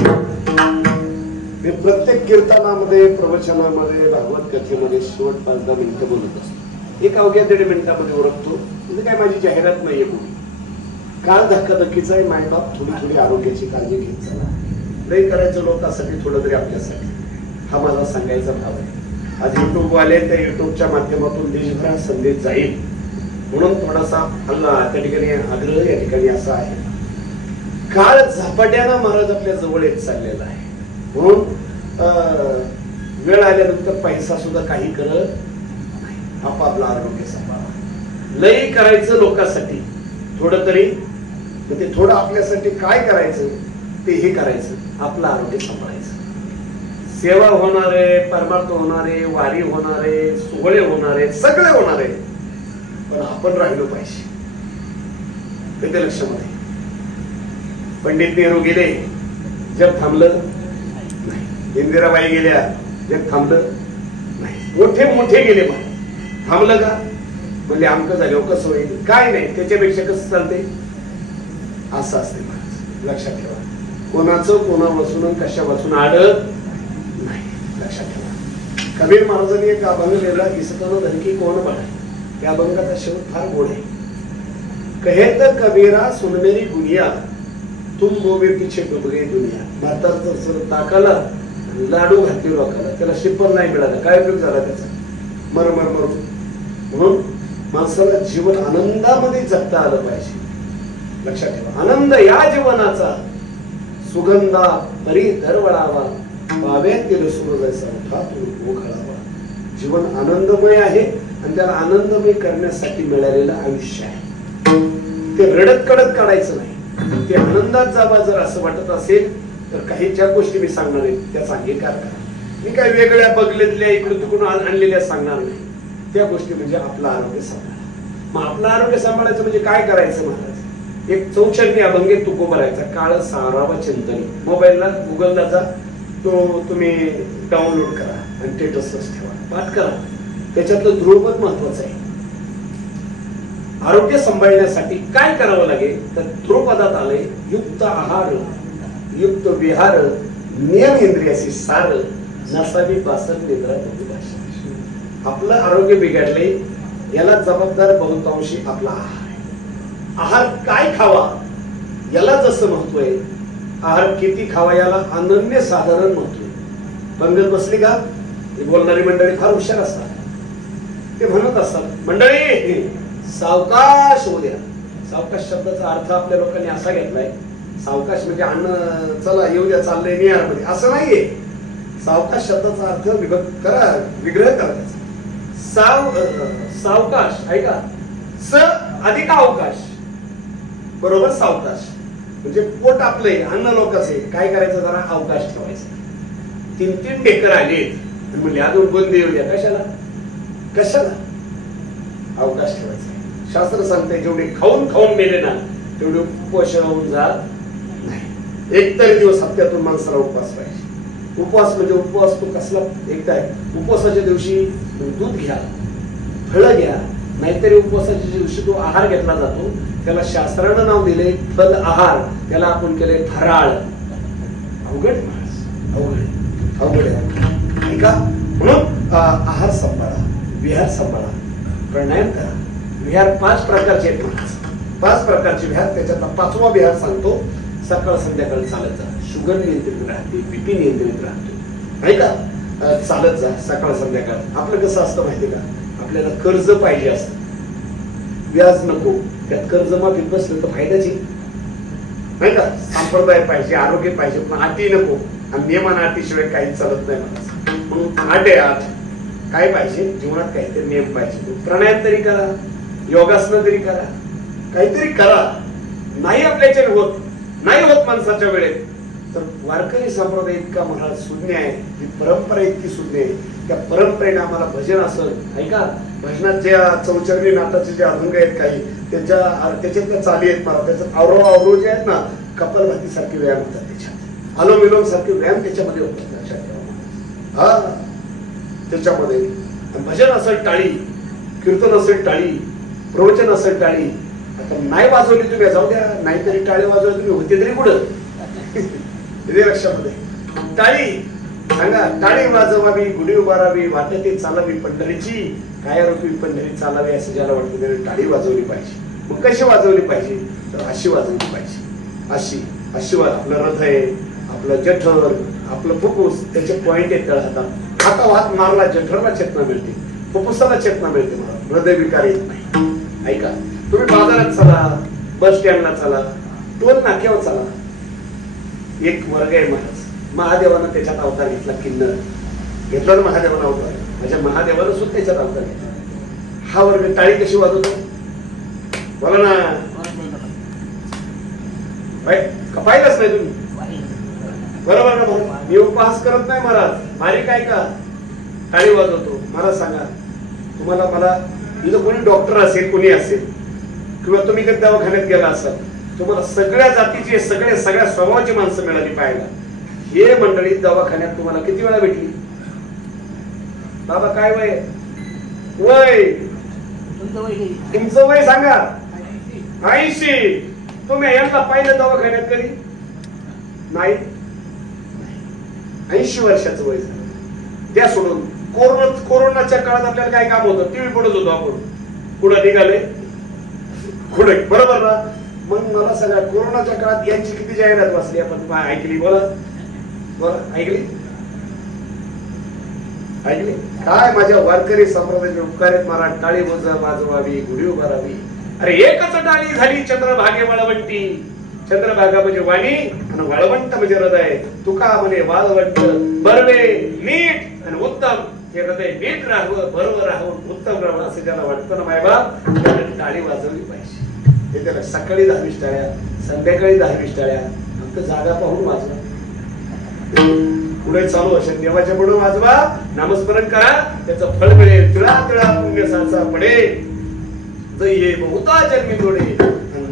मी प्रत्येक कीर्तनामध्ये प्रवचनामध्ये भागवत कथेमध्ये शेवट 5-10 मिनिटं बोलत असतो. एक अवघ्या 1.5 मिनिटामध्ये ओळखतो. म्हणजे काय माझी जाहिरात नाहीये कोणी. काळ धक्काधक्कीचा आहे. मायबाप थोडी आरोग्याची काळजी घेत चला. लय करायचं लोकांसाठी थोडं तरी आपल्यासाठी. हा माझा सांगायचा भाव आहे. आज युट्यूब वाले त्या युट्यूबच्या माध्यमातून देशभरात संदेश जाईल म्हणून थोडासा हल्ला त्या ठिकाणी आग्रह या ठिकाणी असा आहे. काळ झपाट्यानं महाराज आपल्या जवळ येत चाललेला आहे. म्हणून वेळ आल्यानंतर पैसा सुद्धा काही करत नाही. आपापलं आरोग्य सांभाळा. लय करायचं लोकांसाठी थोडं तरी, ते थोडं आपल्यासाठी काय करायचं ते हे करायचं. आपलं आरोग्य सांभाळायचं. सेवा होणारे, परमार्थ होणारे, वारी होणारे, सोहळे होणारे, सगळे होणारे, पण आपण राहिलो पाहिजे. ते लक्षामध्ये. पंडित नेहरू गेले, जग थांबलं नाही. इंदिराबाई गेल्या, जग थांबलं नाही. मोठे गेले पण थांबलं का? म्हणजे आमकं झालं कसं होईल, काय नाही. त्याच्यापेक्षा कसं चालते असं असते महाराज. लक्षात ठेवा. कोणाचं कोणापासून कशापासून आडत नाही. लक्षात ठेवा. कबीर महाराजांनी एक अभंग लिहिला, इसकानं धनकी कोण बघा. त्या अभंगाचा शेवट फार गोड आहे. कहेत कबीरा सुन मेरी गुनिया, तुम बोबे पीछे डूब गई दुनिया. म्हातारचं ताकाला लाडू घातली लोकाला, त्याला शिप्पन नाही मिळालं. काय उपयोग झाला त्याचा? मरमर मरून. म्हणून माणसाला जीवन आनंदामध्ये जगता आलं पाहिजे. लक्षात ठेवा. आनंद या जीवनाचा सुगंधा तरी दरवळावा, पाव्यातील सूरजाचा उठातून ओघळावा. जीवन आनंदमय आहे आणि त्याला आनंदमय करण्यासाठी मिळालेलं आयुष्य आहे. ते रडत कडत काढायचं नाही. ते आनंदात जावा जर असं वाटत असेल तर काही ज्या गोष्टी मी सांगणार आहे त्याचा अंगीकार करा. मी काय वेगळ्या बगलेतल्या इकडून तिकडून आणलेल्या सांगणार नाही. त्या गोष्टी म्हणजे आपलं आरोग्य सांभाळा. मग आपलं आरोग्य सांभाळायचं म्हणजे काय करायचं महाराज? एक 64 अभंगे तुकोबारायचा. काळ सारावा चिंतनी. मोबाईलला गुगलला जा, तो तुम्ही डाउनलोड करा आणि स्टेटसच ठेवा. पाठ करा. त्याच्यातलं ध्रुवपद महत्वाचं आहे. आरोग्य सांभाळण्यासाठी काय करावं लागेल तर ध्रुवपदात आलंय युक्त आहार, युक्त विहार, नियम इंद्रियाशी सार, नसावी बासन निद्रा भाषा. आपलं आरोग्य बिघडले याला जबाबदार बहुतांशी आपला आहार. आहार काय खावा याला जसं महत्व आहे, आहार किती खावा याला अनन्य साधारण महत्व आहे. पंगत बसली का बोलणारी मंडळी फार हुशार असतात. ते म्हणत असतात मंडळी सावकाश होऊ द्या. सावकाश शब्दाचा अर्थ आपल्या लोकांनी असा घेतलाय, सावकाश म्हणजे अन्न चला येऊ द्या चाललंय निहार मध्ये, असं नाहीये. सावकाश शब्दाचा अर्थ विभक्त करा, विग्रह करायचा. सावकाश ऐका, स अधिक अवकाश बरोबर सावकाश म्हणजे पोट आपलंय, अन्न लोकांचे. काय करायचं जरा अवकाश ठेवायचा. 3-3 ढेकर आलेत म्हणजे अजून बंद येऊ द्या. कशाला कशाला अवकाश ठेवायचा. शास्त्र सांगते जेवढे खाऊन खाऊन मेले ना तेवढे उपोषण होऊन जात नाही. एकतरी दिवस हप्त्यातून माणसाला उपवास पाहिजे. उपवास म्हणजे उपवास तो कसला? एकदा उपवासाच्या दिवशी दूध घ्या, फळं घ्या, नाहीतरी उपवासाच्या दिवशी तो आहार घेतला जातो, त्याला शास्त्रानं नाव दिले फल आहार, त्याला आपण केले फराळ. अवघड अवघड आहे ऐका. म्हणून आहार सांभाळा, विहार सांभाळा, प्राणायाम करा. विहार 5 प्रकारचे आहेत, 5 प्रकारचे विहार. त्याच्यातला 5वा विहार सांगतो. सकाळ संध्याकाळ चालत जा, शुगर नियंत्रित राहते, बीपी नियंत्रित राहतो. ऐका, चालत जा सकाळ संध्याकाळ. आपलं कसं असतं माहिती का, आपल्याला कर्ज पाहिजे असतं, व्याज नको. त्यात कर्ज माफीत बसलं तर फायद्याची नाही का. संप्रदाय पाहिजे, आरोग्य पाहिजे, पण अटी नको. आणि नियमान अटीशिवाय काही चालत नाही मला. म्हणून 8 आहे 8. काय पाहिजे जीवनात, काहीतरी नियम पाहिजे. प्राणायाम तरी करा, योगासनं तरी करा, काहीतरी करा. नाही आपल्याच्या होत, नाही होत माणसाच्या वेळेत, तर वारकरी संप्रदाय इतका महाराज सुज्ञ आहे, ही परंपरा इतकी सुज्ञ आहे. त्या परंपरेने आम्हाला भजन असं ऐका, भजनात ज्या चौचरणी नाथाचे जे अभंग आहेत काही, त्याच्यातल्या चाली आहेत मला. त्याच्यात आवरो जे आहेत ना, कपालभाती सारखे व्यायाम होतात, त्याच्यात अनुलोम विलोम सारखे व्यायाम त्याच्यामध्ये होतात. लक्षात ठेवा. हा, त्याच्यामध्ये भजन असेल टाळी, कीर्तन असेल टाळी, प्रवचन असेल टाळी. आता नाही वाजवली तुम्ही जाऊ द्या, नाहीतरी टाळी वाजवली तुम्ही होते तरी कुठं लक्षामध्ये. टाळी सांगा, टाळी वाजवावी, गुढी उभारावी, वाटते चालावी पंढरीची, कायारूपी पंढरी चालावी असं ज्याला वाटतं त्याने टाळी वाजवली पाहिजे. मग कशी वाजवली पाहिजे, तर अशी वाजवली पाहिजे. अशी अशी आपलं हृदय, आपलं जठर, आपलं फुफ्फुस, त्याचे पॉइंट आहेत तळ हातात. हाता हात मारला जठरला चेतना मिळते, फुफ्फुसाला चेतना मिळते, मला हृदय विकार येत नाही. ऐका, तुम्ही बाजारात चला, बस स्टँडला चला, टोल नाक्यावर चला. एक वर्ग आहे महाराज, महादेवानं त्याच्यात अवतार घेतला. किन्नर घेतला ना महादेवानं अवतार, माझ्या महादेवानं सुद्धा त्याच्यात अवतार घेतला. हा वर्ग टाळी कशी वाजवतो बोला ना. पाहिलंच नाही तुम्ही, बरोबर ना. मी उपहास करत नाही महाराज, बारीक आहे का, टाळी वाजवतो. मला सांगा, तुम्हाला मला इथं कोणी डॉक्टर असेल, कोणी असेल, किंवा तुम्ही कधी दवाखान्यात गेला असाल, तुम्हाला सगळ्या जातीची सगळ्या स्वभावाची माणसं मिळाली पाहायला. हे मंडळी दवाखान्यात तुम्हाला किती वेळा भेटली. बाबा काय वय, वय तुमचं वय सांगा. 80. तुम्ही यांना पाहिलं दवाखान्यात कधी नाही. 80 वर्षाचं वय झालं. त्या सोडून कोरोनाच्या काळात आपल्याला काय काम होतं, टीव्ही पडत होतो आपण, पुढे निघाले पुढे, बरोबर ना. मग मला सांगा, कोरोनाच्या काळात यांची किती जाहिरात वाचली आपण, ऐकली बोला बोला, ऐकली ऐकली. काय माझ्या वारकरी संप्रदायाचे उपकार आहेत मला. टाळी वाजवावी, गुढी उभारावी. अरे एकच टाळी झाली चंद्रभागे वळवंटी. चंद्रभागा म्हणजे वाणी आणि वळवंट म्हणजे हृदय. तुका म्हणे वाळवंट बरवे नीट आणि उत्तम. हे हृदय नीट राहावं, बरोबर राहावं, उत्तम राहावं असं ज्याला वाटतं ना मायबाप, टाळी वाजवली पाहिजे. ते त्याला सकाळी 10-20 टाळ्या, संध्याकाळी 10-20 टाळ्या, फक्त जागा पाहून वाजवा. पुढे चालू असेल देवाच्या पुढे वाजवा, नामस्मरण करा, त्याचं फळ मिळेल. तिळा तिळा पुण्य साचा पडे, ये बहुता जन्मी जोडे,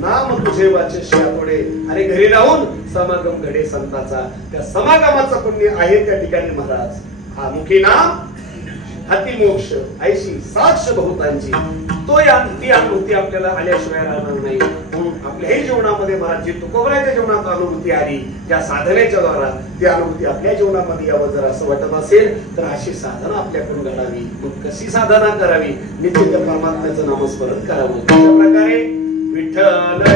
नाम तुझे वाचे तोडे. आणि घरी राहून समागम घडे संताचा. त्या समागमाचं पुण्य आहे त्या ठिकाणी महाराज. हा मुखी नाम हाती मोक्ष, ऐशी साक्ष बहुतांची. ती अनुभूती आपल्याला आल्याशिवाय राहणार नाही. म्हणून आपल्याही जीवनामध्ये महाराज जी तुकोबराच्या जीवनात अनुभूती आली, त्या साधनेच्या द्वारा ती अनुभूती आपल्या जीवनामध्ये यावं जर असं वाटत असेल तर अशी साधना आपल्याकडून घडावी. मग कशी साधना करावी, नित्य त्या परमात्म्याचं नामस्मरण करावं. अशा प्रकारे विठ्ठल जय